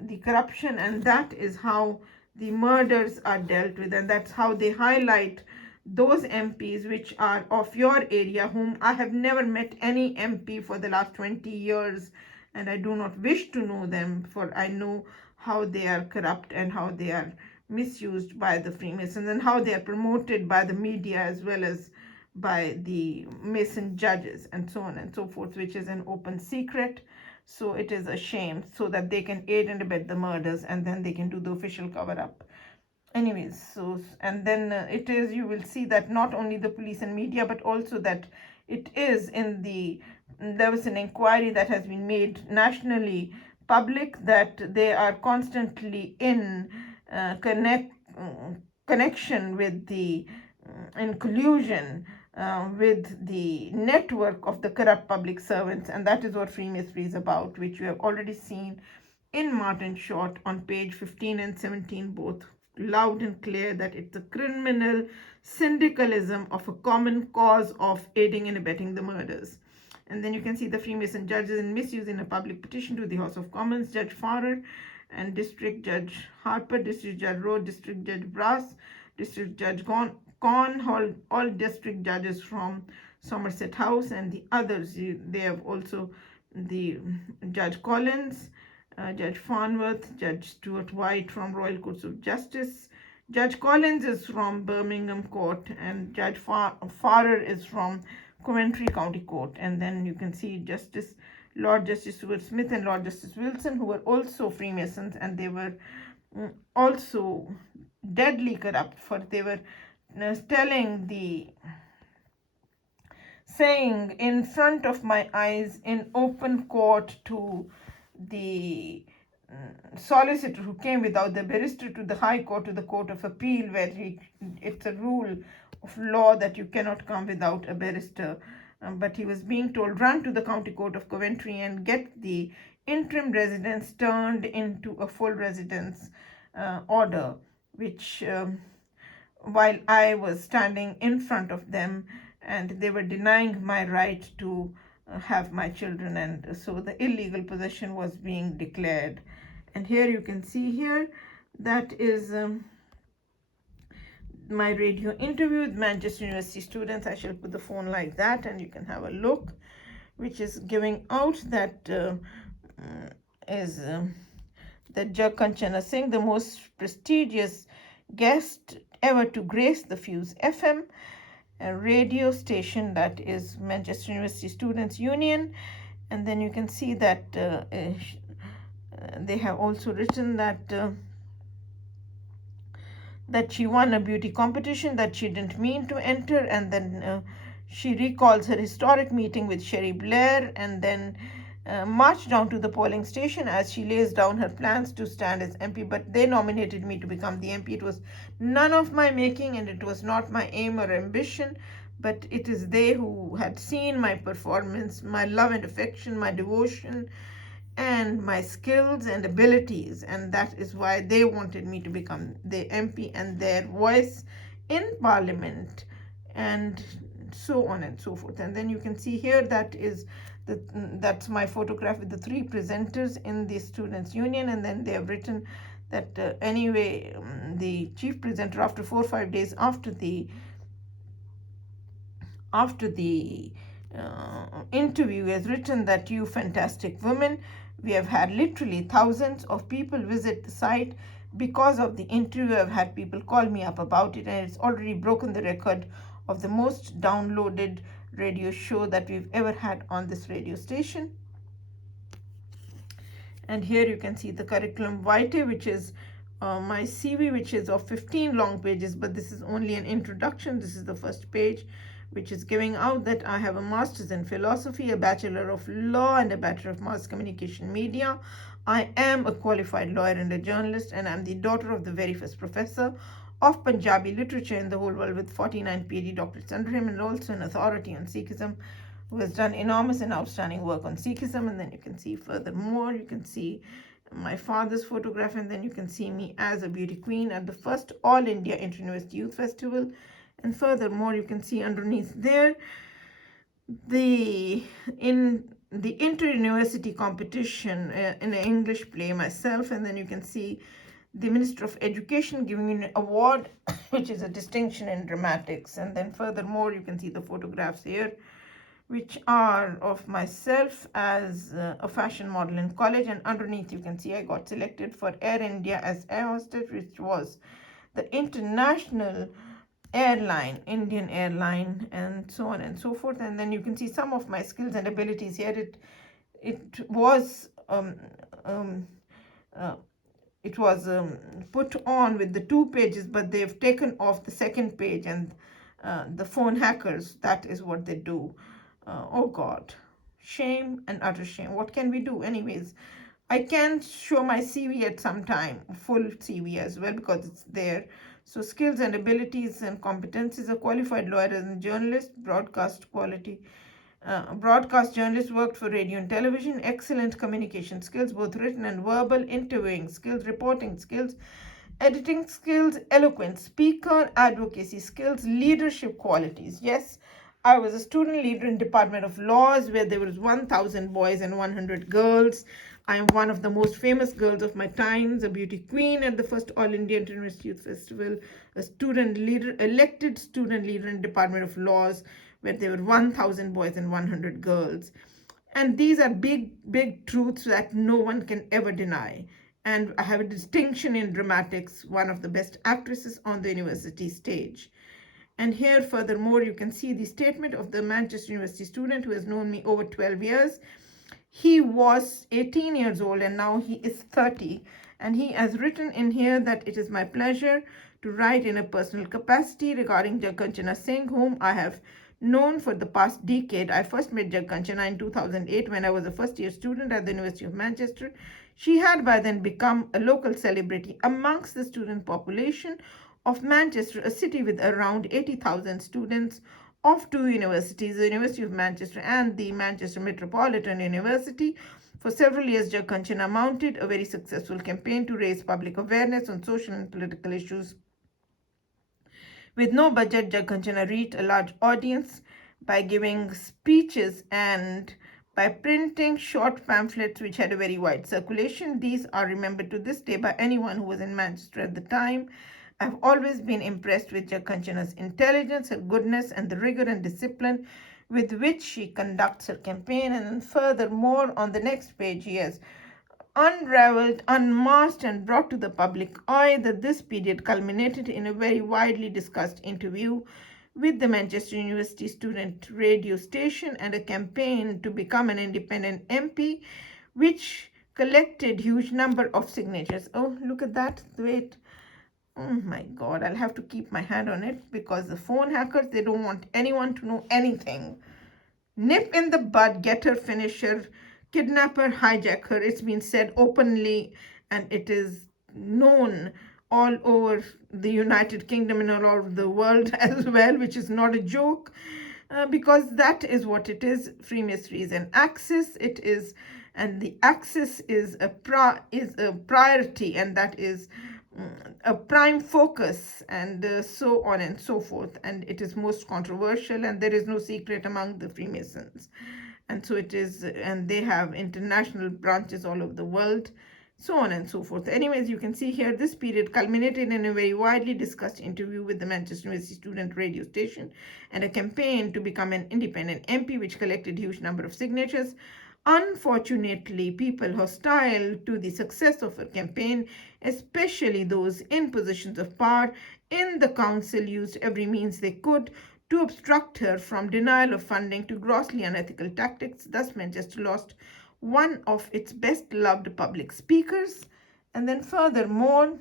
the corruption, and that is how the murders are dealt with, and that's how they highlight those MPs which are of your area, whom I have never met any MP for the last 20 years, and I do not wish to know them, for I know how they are corrupt and how they are misused by the Freemasons, and how they are promoted by the media as well as by the Mason judges, and so on and so forth, which is an open secret. So it is a shame, so that they can aid and abet the murders, and then they can do the official cover-up. Anyways, so, and then it is, you will see that not only the police and media, but also that it is in the, there was an inquiry that has been made nationally public, that they are constantly in connection with the, in collusion with the network of the corrupt public servants, and that is what Freemasonry is about, which we have already seen in Martin Short on page 15 and 17, both loud and clear, that it's a criminal syndicalism of a common cause of aiding and abetting the murders. And then you can see the Freemason judges in misuse in a public petition to the House of Commons, Judge Farrer and District Judge Harper, District Judge Rowe, District Judge Brass, District Judge Conn, all district judges from Somerset House, and the others, they have also the Judge Collins, Judge Farnworth, Judge Stuart White from Royal Courts of Justice. Judge Collins is from Birmingham Court, and Judge Farrer is from Coventry County Court. And then you can see Lord Justice Stuart Smith and Lord Justice Wilson, who were also Freemasons, and they were also deadly corrupt, for they were saying in front of my eyes in open court to the solicitor who came without the barrister to the High Court, to the Court of Appeal, where it's a rule of law that you cannot come without a barrister. But he was being told, run to the County Court of Coventry and get the interim residence turned into a full residence order, which while I was standing in front of them, and they were denying my right to have my children, and so the illegal possession was being declared. And here you can see here, that is my radio interview with Manchester University students. I shall put the phone like that, and you can have a look, which is giving out that is that Judge Kanchana Singh, the most prestigious guest ever to grace the Fuse FM, a radio station that is Manchester University Students Union. And then you can see that they have also written that she won a beauty competition that she didn't mean to enter, and then she recalls her historic meeting with Sherry Blair, and then marched down to the polling station as she lays down her plans to stand as MP. But they nominated me to become the MP. It was none of my making, and it was not my aim or ambition, but it is they who had seen my performance, my love and affection, my devotion, and my skills and abilities, and that is why they wanted me to become the MP and their voice in Parliament, and so on and so forth. And then you can see here that's my photograph with the three presenters in the Students' Union, and then they have written that anyway, the chief presenter, after 4 or 5 days after the interview, has written that, "You fantastic women, we have had literally thousands of people visit the site because of the interview. I've had people call me up about it, and it's already broken the record of the most downloaded radio show that we've ever had on this radio station." And here you can see the curriculum vitae, which is my CV, which is of 15 long pages, but this is only an introduction. This is the first page, which is giving out that I have a master's in philosophy, a bachelor of law, and a bachelor of mass communication media. I am a qualified lawyer and a journalist, and I'm the daughter of the very first professor of Punjabi literature in the whole world, with 49 PhD doctorates under him, and also an authority on Sikhism, who has done enormous and outstanding work on Sikhism. And then you can see furthermore, you can see my father's photograph, and then you can see me as a beauty queen at the first All India Inter-University Youth Festival. And furthermore, you can see underneath there in the inter-university competition in an English play, myself. And then you can see the Minister of Education giving me an award, which is a distinction in dramatics. And then furthermore, you can see the photographs here, which are of myself as a fashion model in college. And underneath you can see I got selected for Air India as air hostess, which was the international airline, Indian airline, and so on and so forth. And then you can see some of my skills and abilities here. It was put on with the 2 pages, but they've taken off the second page, and the phone hackers, that is what they do. Oh God, shame and utter shame. What can we do? Anyways, I can show my CV at some time, full CV as well, because it's there. So skills and abilities and competencies: a qualified lawyer and journalist, broadcast journalist, worked for radio and television, excellent communication skills, both written and verbal, interviewing skills, reporting skills, editing skills, eloquent speaker, advocacy skills, leadership qualities. Yes, I was a student leader in Department of Laws, where there was 1,000 boys and 100 girls. I am one of the most famous girls of my times, a beauty queen at the first All India Inter-University Youth Festival, a student leader, elected student leader in Department of Laws, where there were 1,000 boys and 100 girls. And these are big, big truths that no one can ever deny. And I have a distinction in dramatics, one of the best actresses on the university stage. And here, furthermore, you can see the statement of the Manchester University student who has known me over 12 years. He was 18 years old and now he is 30. And he has written in here that, "It is my pleasure to write in a personal capacity regarding Jagkanchana Singh, whom I have known for the past decade. I first met Jagkanchana in 2008 when I was a first-year student at the University of Manchester. She had by then become a local celebrity amongst the student population of Manchester, a city with around 80,000 students of 2 universities, the University of Manchester and the Manchester Metropolitan University. For several years, Jagkanchana mounted a very successful campaign to raise public awareness on social and political issues. With no budget, Jagkanchana reached a large audience by giving speeches and by printing short pamphlets which had a very wide circulation. These are remembered to this day by anyone who was in Manchester at the time. I've always been impressed with Jagkanchana's intelligence, her goodness, and the rigor and discipline with which she conducts her campaign." And then furthermore, on the next page, he has unraveled, unmasked, and brought to the public eye that this period culminated in a very widely discussed interview with the Manchester University student radio station and a campaign to become an independent MP, which collected huge number of signatures. Oh, look at that. Wait. Oh my God, I'll have to keep my hand on it, because the phone hackers, they don't want anyone to know anything. Nip in the bud, getter, finisher, kidnapper, hijacker. It's been said openly, and it is known all over the United Kingdom and all over the world as well, which is not a joke. because that is what it is. Freemasonry is an axis. It is, and the axis is a priority, and that is a prime focus, and so on and so forth. And it is most controversial, and there is no secret among the Freemasons. And so it is, and they have international branches all over the world, so on and so forth. Anyways, you can see here this period culminated in a very widely discussed interview with the Manchester University student radio station and a campaign to become an independent MP, which collected a huge number of signatures. Unfortunately, people hostile to the success of her campaign, especially those in positions of power in the council, used every means they could to obstruct her, from denial of funding to grossly unethical tactics. Thus, Manchester lost one of its best loved public speakers. And then furthermore,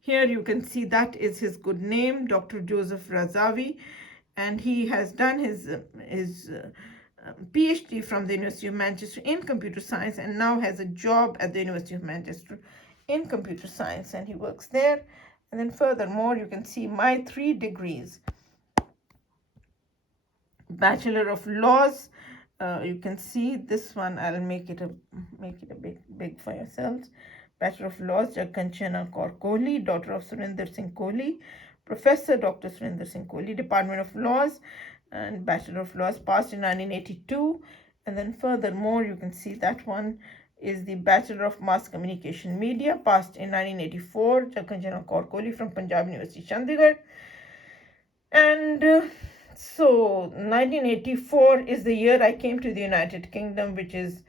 here you can see that is his good name, Dr. Joseph Razavi, and he has done his PhD from the University of Manchester in computer science, and now has a job at the University of Manchester in computer science, and he works there. And then furthermore, you can see my 3 degrees. Bachelor of Laws, you can see this one. I'll make it a big for yourselves. Bachelor of Laws, Jagkanchana Kaur Kohli, daughter of Surinder Singh Kohli, Professor Dr. Surinder Singh Kohli, Department of Laws, and Bachelor of Laws, passed in 1982. And then furthermore, you can see that one is the Bachelor of Mass Communication Media, passed in 1984, Jagkanchana Kaur Kohli from Punjab University, Chandigarh. And so 1984 is the year I came to the United Kingdom, which is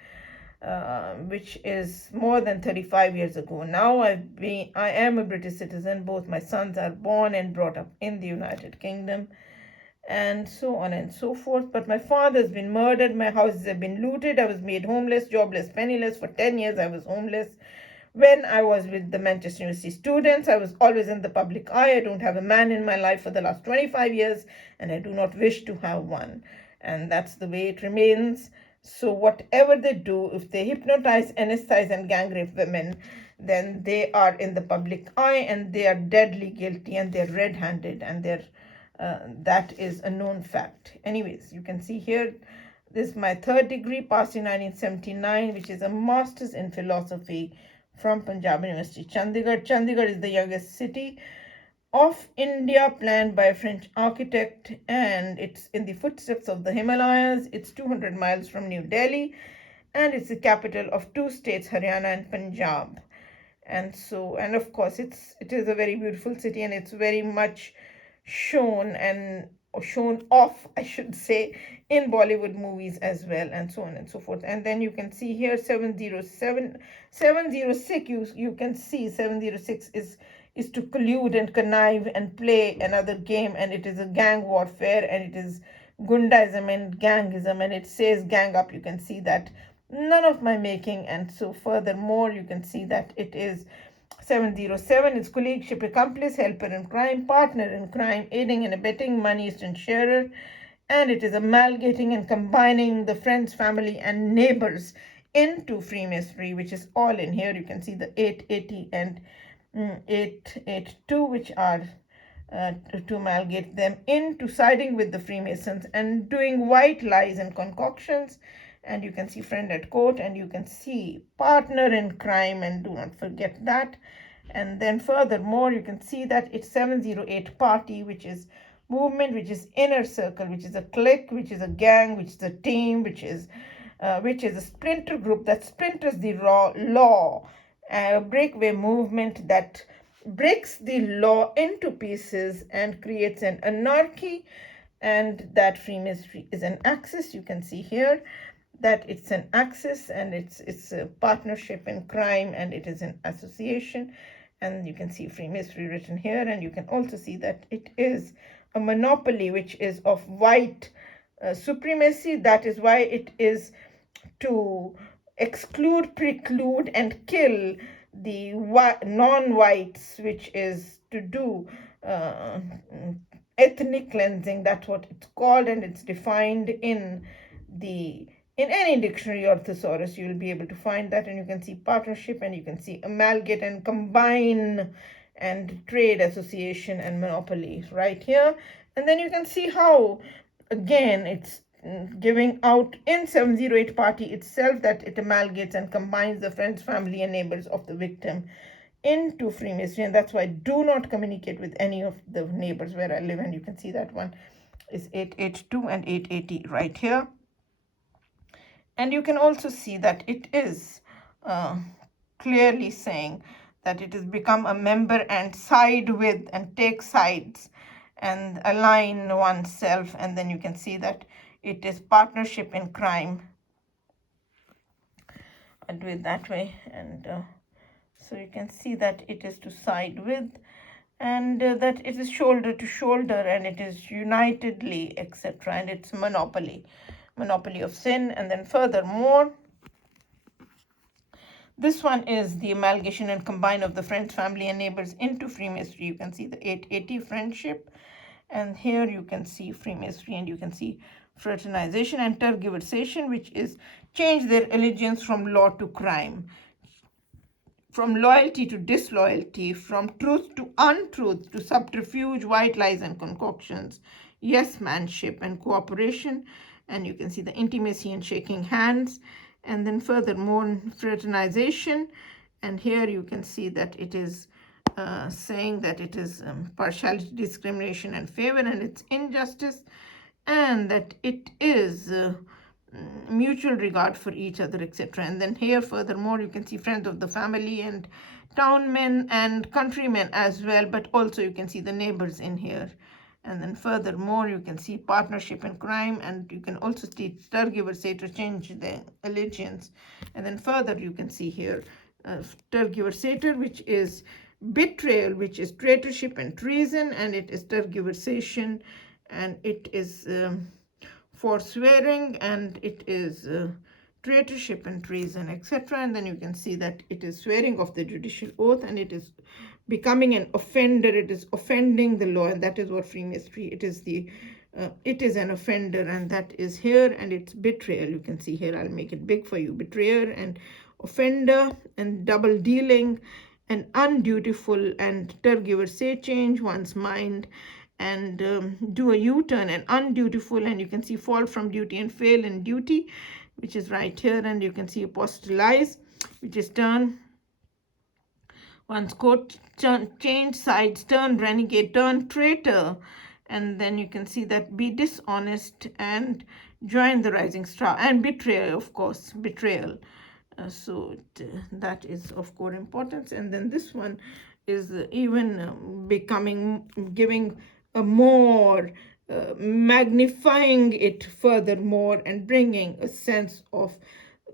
more than 35 years ago. Now I am a British citizen. Both my sons are born and brought up in the United Kingdom, and so on and so forth. But my father's been murdered, my houses have been looted, I was made homeless, jobless, penniless. For 10 years I was homeless. When I was with the Manchester University students, I was always in the public eye. I don't have a man in my life for the last 25 years, and I do not wish to have one. And that's the way it remains. So whatever they do, if they hypnotize, anesthetize, and gang rape women, then they are in the public eye, and they are deadly guilty, and they're red-handed, and that is a known fact. Anyways, you can see here, this is my 3rd degree, passed in 1979, which is a master's in philosophy from Punjab University, Chandigarh. Chandigarh is the youngest city of India, planned by a French architect, and it's in the footsteps of the Himalayas. It's 200 miles from New Delhi, and it's the capital of 2 states, Haryana and Punjab. And so, and of course, it is a very beautiful city, and it's very much shown off, I should say, in Bollywood movies as well, and so on and so forth. And then you can see here 706, you can see 706 is to collude and connive and play another game, and it is a gang warfare, and it is Gundaism and gangism, and it says gang up. You can see that none of my making. And so furthermore, you can see that it is 707 is colleagueship, accomplice, helper in crime, partner in crime, aiding and abetting, money and sharer, and it is amalgamating and combining the friends, family, and neighbors into Freemasonry, which is all in here. You can see the 880 and 882, which are to amalgamate them into siding with the Freemasons and doing white lies and concoctions. And you can see friend at court, and you can see partner in crime, and do not forget that. And then furthermore, you can see that it's 708 party, which is movement, which is inner circle, which is a clique, which is a gang, which is a team, which is a splinter group that splinters the law, a breakaway movement that breaks the law into pieces and creates an anarchy. And that Freemasonry is an axis. You can see here that it's an axis, and it's a partnership in crime, and it is an association. And you can see Freemasonry written here, and you can also see that it is a monopoly, which is of white supremacy. That is why it is to exclude, preclude, and kill the non-whites, which is to do ethnic cleansing. That's what it's called, and it's defined in any dictionary or thesaurus. You will be able to find that. And you can see partnership, and you can see amalgamate and combine, and trade association and monopoly right here. And then you can see how, again, it's giving out in 708 party itself that it amalgamates and combines the friends, family, and neighbors of the victim into Freemasonry. And that's why I do not communicate with any of the neighbors where I live. And you can see that one is 882 and 880 right here. And you can also see that it is clearly saying that it has become a member and side with and take sides and align oneself. And then you can see that it is partnership in crime. I'll do it that way. And so you can see that it is to side with, and that it is shoulder to shoulder, and it is unitedly, etc. And it's monopoly of sin. And then furthermore, this one is the amalgamation and combine of the friends, family, and neighbors into Freemasonry. You can see the 880 friendship, and here you can see Freemasonry, and you can see fraternization and tergiversation, which is change their allegiance from law to crime, from loyalty to disloyalty, from truth to untruth, to subterfuge, white lies, and concoctions, yes-manship and cooperation. And you can see the intimacy and shaking hands. And then furthermore, fraternization. And here you can see that it is saying that it is partiality, discrimination, and favor, and it's injustice, and that it is mutual regard for each other, etc. And then here furthermore you can see friends of the family and townmen and countrymen as well, but also you can see the neighbors in here. And then furthermore you can see partnership in crime, and you can also see tergiversator, change the allegiance. And then further you can see here tergiversator, which is betrayal, which is traitorship and treason, and it is tergiversation, and it is forswearing, and it is traitorship and treason, etc. And then you can see that it is swearing of the judicial oath, and it is becoming an offender. It is offending the law, and that is what Freemasonry, it is an offender, and that is here. And it's betrayal. You can see here, I'll make it big for you, betrayer and offender, and double dealing, and undutiful, and tergiversate, change one's mind, and do a U-turn, and undutiful, and you can see fall from duty and fail in duty, which is right here. And you can see apostolize, which is turn one's coat, change sides, turn renegade, turn traitor. And then you can see that be dishonest and join the rising star, and betrayal, of course, betrayal. So that is of core importance. And then this one is even giving a more, magnifying it furthermore, and bringing a sense of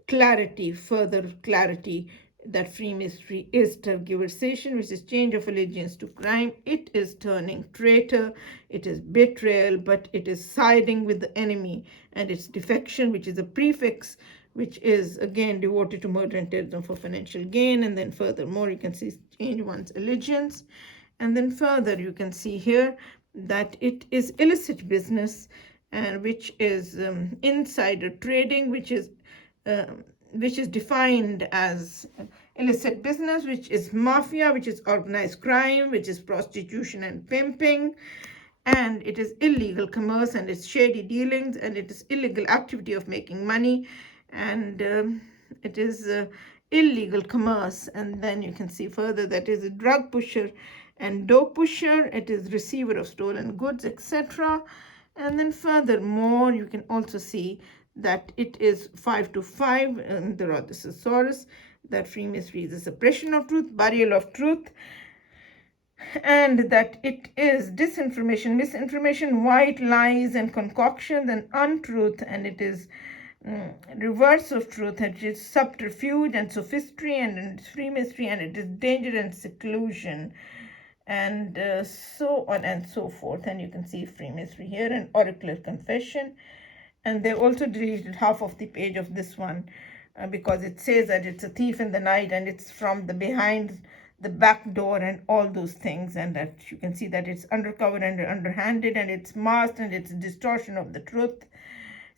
clarity, further clarity, that Freemasonry is tergiversation, which is change of allegiance to crime. It is turning traitor, it is betrayal, but it is siding with the enemy, and it's defection, which is a prefix, which is again devoted to murder and terrorism for financial gain. And then furthermore you can see change one's allegiance. And then further you can see here that it is illicit business, and which is insider trading, which is defined as illicit business, which is mafia, which is organized crime, which is prostitution and pimping, and it is illegal commerce, and it's shady dealings, and it is illegal activity of making money, and it is illegal commerce. And then you can see further that is a drug pusher and dope pusher, it is receiver of stolen goods, etc. And then furthermore you can also see that it is 5 to 5 in the Rhodososaurus, that Freemasonry is a suppression of truth, burial of truth, and that it is disinformation, misinformation, white lies and concoctions, and untruth, and it is reverse of truth, and it is subterfuge and sophistry, and it's Freemasonry, and it is danger and seclusion, and so on and so forth. And you can see Freemasonry here, and oracular confession. And they also deleted half of the page of this one because it says that it's a thief in the night, and it's from the behind the back door and all those things, and that you can see that it's undercover and underhanded, and it's masked, and it's distortion of the truth,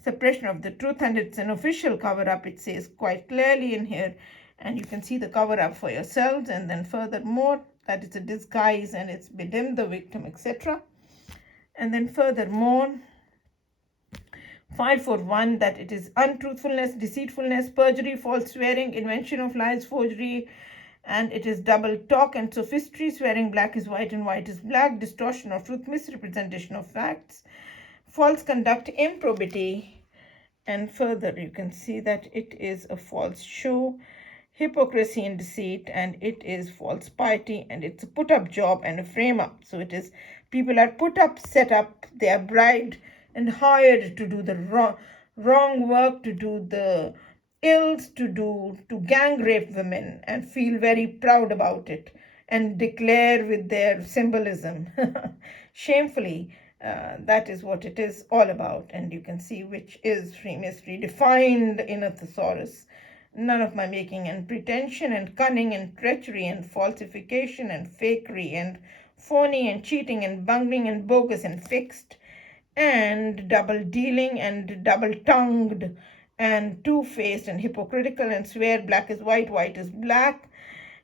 suppression of the truth, and it's an official cover-up, it says quite clearly in here. And you can see the cover-up for yourselves. And then furthermore that it's a disguise, and it's bedim the victim, etc. And then furthermore, 541, that it is untruthfulness, deceitfulness, perjury, false swearing, invention of lies, forgery, and it is double talk and sophistry, swearing black is white and white is black, distortion of truth, misrepresentation of facts, false conduct, improbity, and further you can see that it is a false show, hypocrisy and deceit, and it is false piety, and it's a put up job and a frame up. So it is people are put up, set up, they are bribed and hired to do the wrong work, to do the ills, to gang rape women and feel very proud about it and declare with their symbolism shamefully. That is what it is all about, and you can see which is free mystery defined in a thesaurus. None of my making, and pretension and cunning and treachery and falsification and fakery and phony and cheating and bungling and bogus and fixed and double dealing and double tongued and two-faced and hypocritical and swear black is white, white is black,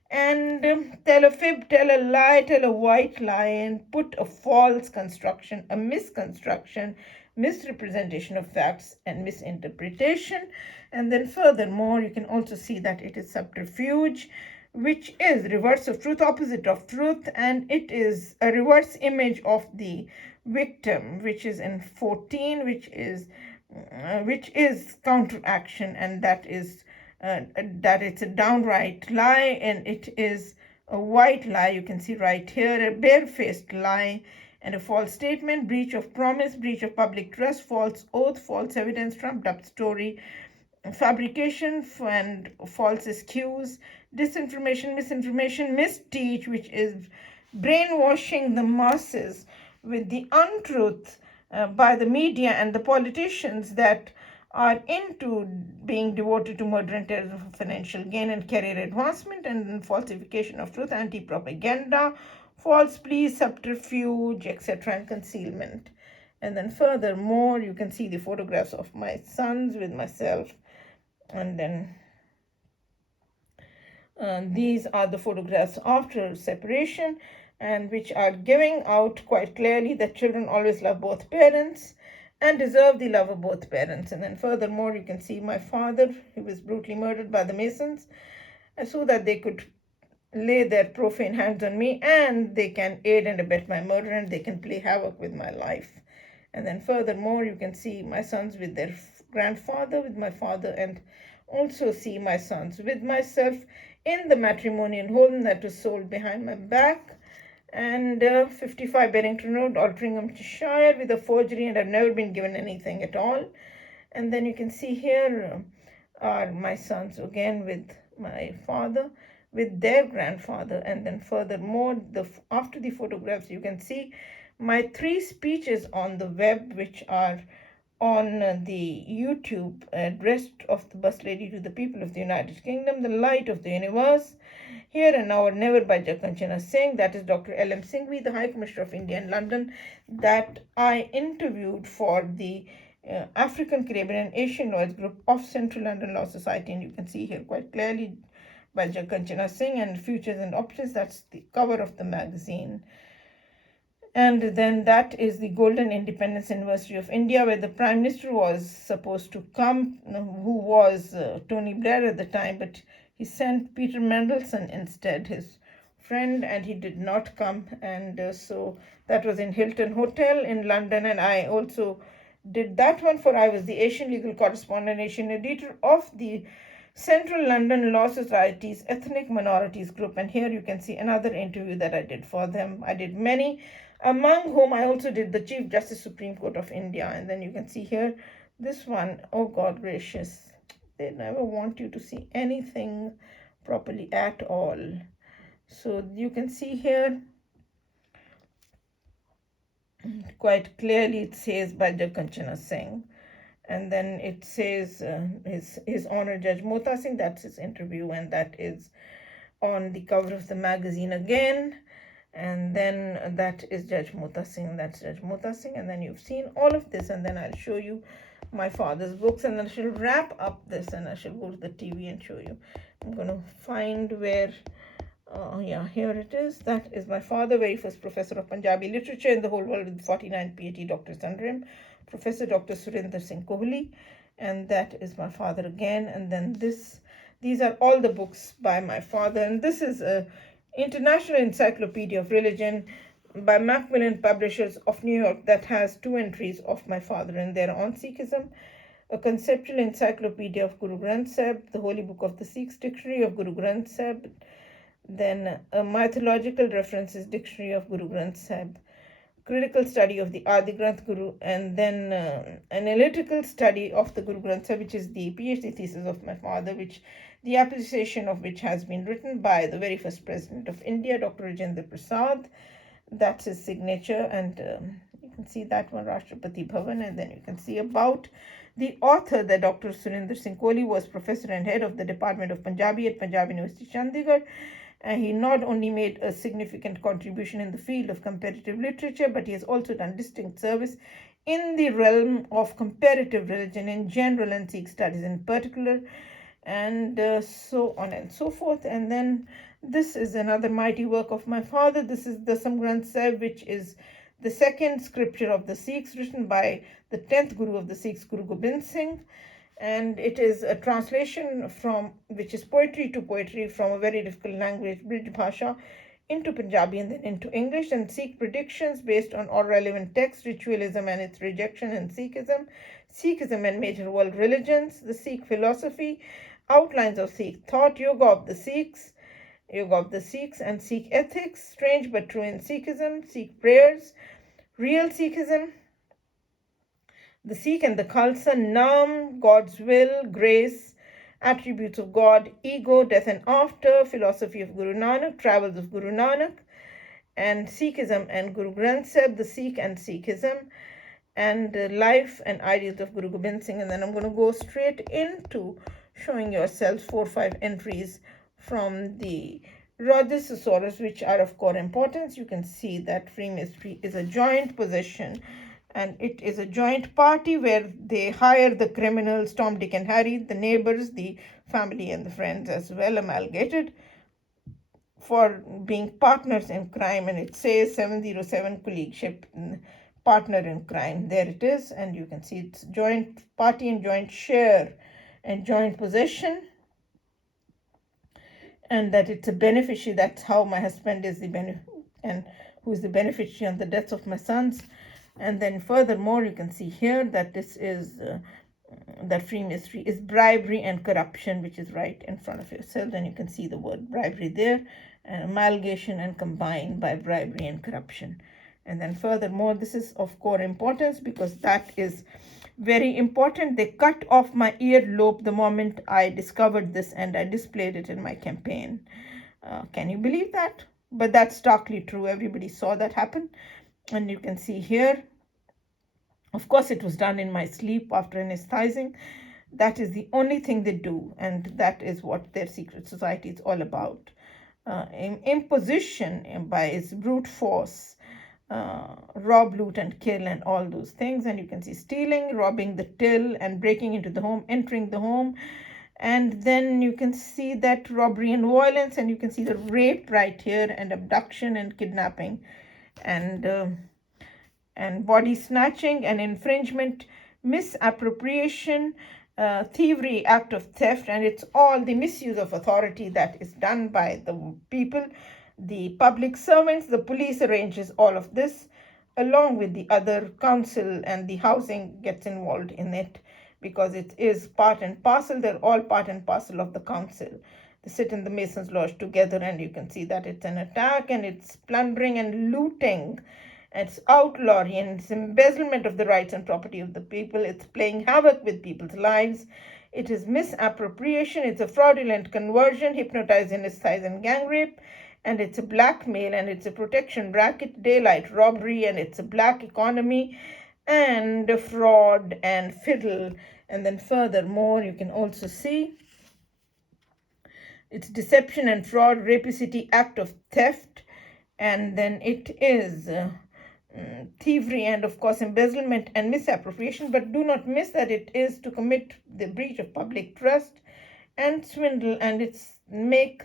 and tell a fib, tell a lie, tell a white lie, and put a false construction, a misconstruction, misrepresentation of facts, and misinterpretation. And then furthermore, you can also see that it is subterfuge, which is reverse of truth, opposite of truth, and it is a reverse image of the victim, which is in 14, which is counteraction, and that it's a downright lie, and it is a white lie. You can see right here, a barefaced lie and a false statement, breach of promise, breach of public trust, false oath, false evidence, trumped up story, fabrication and false excuse, disinformation, misinformation, misteach, which is brainwashing the masses with the untruth by the media and the politicians that are into being devoted to murder and terrorism for financial gain and career advancement, and falsification of truth, anti-propaganda, false pleas, subterfuge, etc., and concealment. And then furthermore, you can see the photographs of my sons with myself, and then these are the photographs after separation, and which are giving out quite clearly that children always love both parents and deserve the love of both parents. And then furthermore, you can see my father, who was brutally murdered by the Masons, so that they could lay their profane hands on me, and they can aid and abet my murder, and they can play havoc with my life. And then furthermore, you can see my sons with their grandfather, with my father, and also see my sons with myself in the matrimonial home that was sold behind my back, and 55 Barrington Road, Altrincham, with a forgery, and I've never been given anything at all. And then you can see here are my sons again with my father, with their grandfather. And then furthermore, after the photographs, you can see my 3 speeches on the web, which are on the YouTube, addressed of the bus lady to the people of the United Kingdom, the light of the universe, here and now or never, by Jakanchana Singh. That is Dr. L.M. Singhvi, the High Commissioner of India in London, that I interviewed for the African, Caribbean, and Asian Lawyers Group of Central London Law Society. And you can see here quite clearly by Jakanchana Singh, and Futures and Options. That's the cover of the magazine. And then that is the Golden Independence Anniversary of India, where the Prime Minister was supposed to come, who was Tony Blair at the time, but he sent Peter Mandelson instead, his friend, and he did not come. And so that was in Hilton Hotel in London, and I also did that one, for I was the Asian legal correspondent, Asian editor of the Central London Law Society's Ethnic Minorities Group. And here you can see another interview that I did for them. I did many, among whom I also did the Chief Justice, Supreme Court of India. And then you can see here this one. Oh God gracious, they never want you to see anything properly at all. So you can see here quite clearly it says by Jakanchana Singh, and then it says his Honor Judge Mota Singh. That's his interview, and that is on the cover of the magazine again. And then that is Judge Mota Singh, that's Judge Mota Singh. And then you've seen all of this, and then I'll show you my father's books, and then I shall wrap up this, and I shall go to the TV and show you. I'm going to find where Yeah, here it is. That is my father, very first professor of Punjabi literature in the whole world with 49 PhD doctors under him, Professor Dr. Surinder Singh Kohli. And that is my father again. And then these are all the books by my father. And this is a International Encyclopedia of Religion by Macmillan Publishers of New York that has 2 entries of my father in there on Sikhism. A conceptual encyclopedia of Guru Granth Sahib, the Holy Book of the Sikhs, Dictionary of Guru Granth Sahib, then a mythological references dictionary of Guru Granth Sahib, critical study of the Adi Granth Guru, and then analytical study of the Guru Granth Sahib, which is the PhD thesis of my father, which the appreciation of which has been written by the very first president of India, Dr. Rajendra Prasad. That's his signature, and you can see that one, Rashtrapati Bhavan, and then you can see about the author, that Dr. Surinder Singh Kohli was professor and head of the Department of Punjabi at Punjab University, Chandigarh. And he not only made a significant contribution in the field of comparative literature, but he has also done distinct service in the realm of comparative religion in general and Sikh studies in particular, and so on and so forth. And then this is another mighty work of my father. This is the Dasam Granth Sahib, which is the second scripture of the Sikhs, written by the 10th Guru of the Sikhs, Guru Gobind Singh. And it is a translation from, which is poetry to poetry from a very difficult language, Brij Bhasha, into Punjabi and then into English, and Sikh predictions based on all relevant texts, ritualism and its rejection in Sikhism, Sikhism and major world religions, the Sikh philosophy, outlines of Sikh thought, yoga of the Sikhs, and Sikh ethics, strange but true in Sikhism, Sikh prayers, real Sikhism, the Sikh and the Khalsa, Nam, God's will, grace, attributes of God, ego, death and after, philosophy of Guru Nanak, travels of Guru Nanak, and Sikhism and Guru Granth Sahib, the Sikh and Sikhism, and life and ideals of Guru Gobind Singh. And then I'm going to go straight into showing yourselves 4 or 5 entries from the Rhodes Thesaurus, which are of core importance. You can see that free mystery is a joint possession, and it is a joint party where they hire the criminals, Tom, Dick, and Harry, the neighbors, the family, and the friends as well, amalgamated for being partners in crime. And it says 707 colleagueship, partner in crime. There it is, and you can see it's joint party and joint share and joint possession, and that it's a beneficiary. That's how my husband is the and who is the beneficiary on the deaths of my sons. And then furthermore, you can see here that this is that free mystery is bribery and corruption, which is right in front of yourself. And you can see the word bribery there, and amalgamation and combined by bribery and corruption. And then furthermore, this is of core importance because that is very important. They cut off my earlobe the moment I discovered this, and I displayed it in my campaign. Can you believe that? But that's starkly true. Everybody saw that happen. And you can see here, of course, it was done in my sleep after anesthetizing. That is the only thing they do, and that is what their secret society is all about. Imposition by its brute force, rob, loot, and kill, and all those things. And you can see stealing, robbing the till, and breaking into the home, entering the home. And then you can see that robbery and violence, and you can see the rape right here, and abduction and kidnapping, and body snatching and infringement, misappropriation, thievery, act of theft, and it's all the misuse of authority that is done by the people. The public servants, the police arranges all of this, along with the other council, and the housing gets involved in it because it is part and parcel. They're all part and parcel of the council. They sit in the Masons' Lodge together, and you can see that it's an attack, and it's plundering and looting. It's outlawry, and it's embezzlement of the rights and property of the people. It's playing havoc with people's lives. It is misappropriation. It's a fraudulent conversion, hypnotize, anesthetize, and gang rape. And it's a blackmail, and it's a protection racket, daylight robbery, and it's a black economy, and fraud and fiddle. And then furthermore, you can also see it's deception and fraud, rapacity, act of theft, and then it is thievery, and of course embezzlement and misappropriation. But do not miss that it is to commit the breach of public trust and swindle, and it's make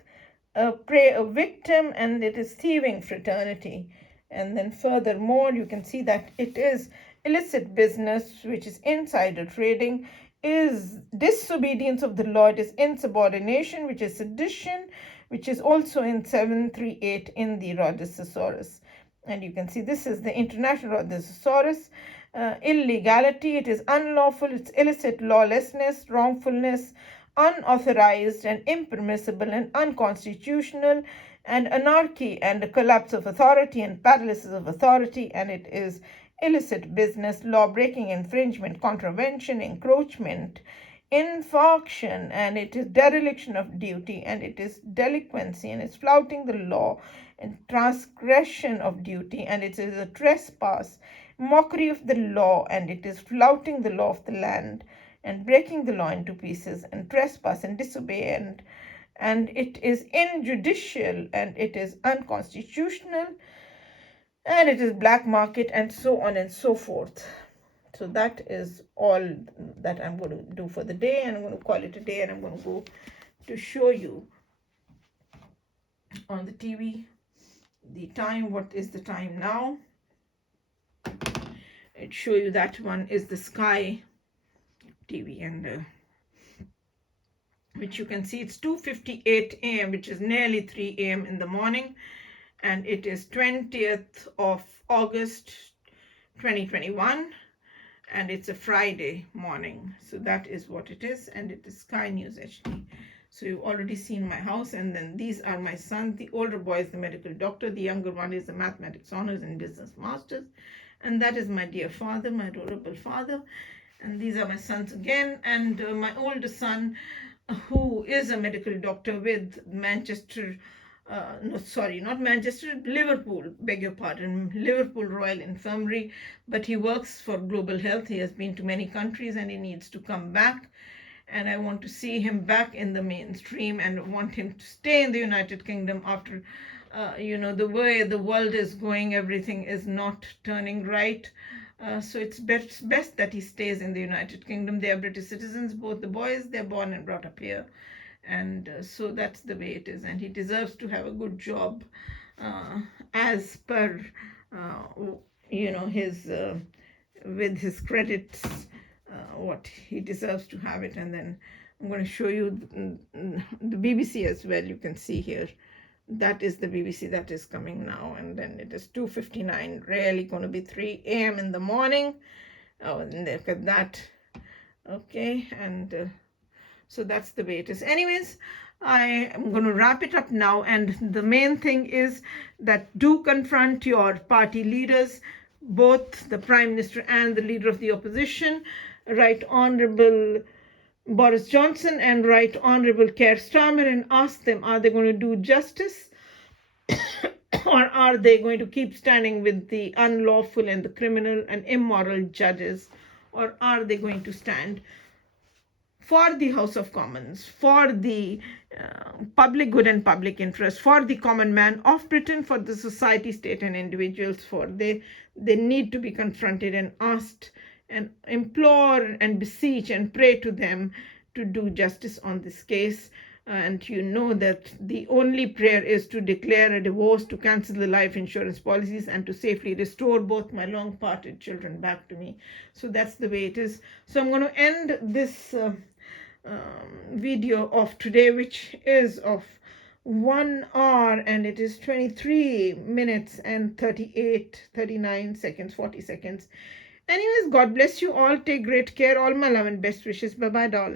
a victim, and it is thieving fraternity. And then furthermore, you can see that it is illicit business, which is insider trading, is disobedience of the law, it is insubordination, which is sedition, which is also in 738 in the Rhodes Thesaurus. And you can see this is the International Rhodes Thesaurus. Illegality, it is unlawful, it's illicit, lawlessness, wrongfulness, unauthorized and impermissible and unconstitutional, and anarchy and the collapse of authority and paralysis of authority, and it is illicit business, law breaking, infringement, contravention, encroachment, infraction, and it is dereliction of duty, and it is delinquency, and it's flouting the law, and transgression of duty, and it is a trespass, mockery of the law, and it is flouting the law of the land, and breaking the law into pieces, and trespass and disobey, and it is injudicial, and it is unconstitutional, and it is black market, and so on and so forth. So that is all that I'm going to do for the day, and I'm going to call it a day, and I'm going to go to show you on the TV the time. What is the time now? It show you that one is the Sky TV, and which you can see it's 2:58 a.m., which is nearly 3 a.m. in the morning, and it is 20th of August 2021, and it's a Friday morning. So that is what it is, and it is Sky News HD. So you've already seen my house, and then these are my sons. The older boy is the medical doctor, the younger one is the mathematics honors and business masters, and that is my dear father, my adorable father. And these are my sons again, and my older son, who is a medical doctor with Manchester, no, sorry, not Manchester, Liverpool, beg your pardon, Liverpool Royal Infirmary, but he works for Global Health. He has been to many countries, and he needs to come back, and I want to see him back in the mainstream, and want him to stay in the United Kingdom after, the way the world is going, everything is not turning right. So it's best that he stays in the United Kingdom. They are British citizens, both the boys. They're born and brought up here, and so that's the way it is. And he deserves to have a good job, as per his with his credits, what he deserves to have it. And then I'm going to show you the BBC as well. You can see here. That is the BBC that is coming now, and then it is 2:59, really going to be 3 a.m. in the morning. Oh, and look at that. Okay, and so that's the way it is. Anyways, I am going to wrap it up now, and the main thing is that do confront your party leaders, both the Prime Minister and the Leader of the Opposition, Right Honourable Boris Johnson and Right Honourable Keir Starmer, and ask them, are they going to do justice or are they going to keep standing with the unlawful and the criminal and immoral judges, or are they going to stand for the House of Commons, for the public good and public interest, for the common man of Britain, for the society, state and individuals? For they need to be confronted and asked and implore and beseech and pray to them to do justice on this case. And you know that the only prayer is to declare a divorce, to cancel the life insurance policies, and to safely restore both my long parted children back to me. So that's the way it is. So I'm going to end this video of today, which is of 1 hour, and it is 23 minutes and 39 seconds, 40 seconds. Anyways, God bless you all. Take great care. All my love and best wishes. Bye-bye, darling.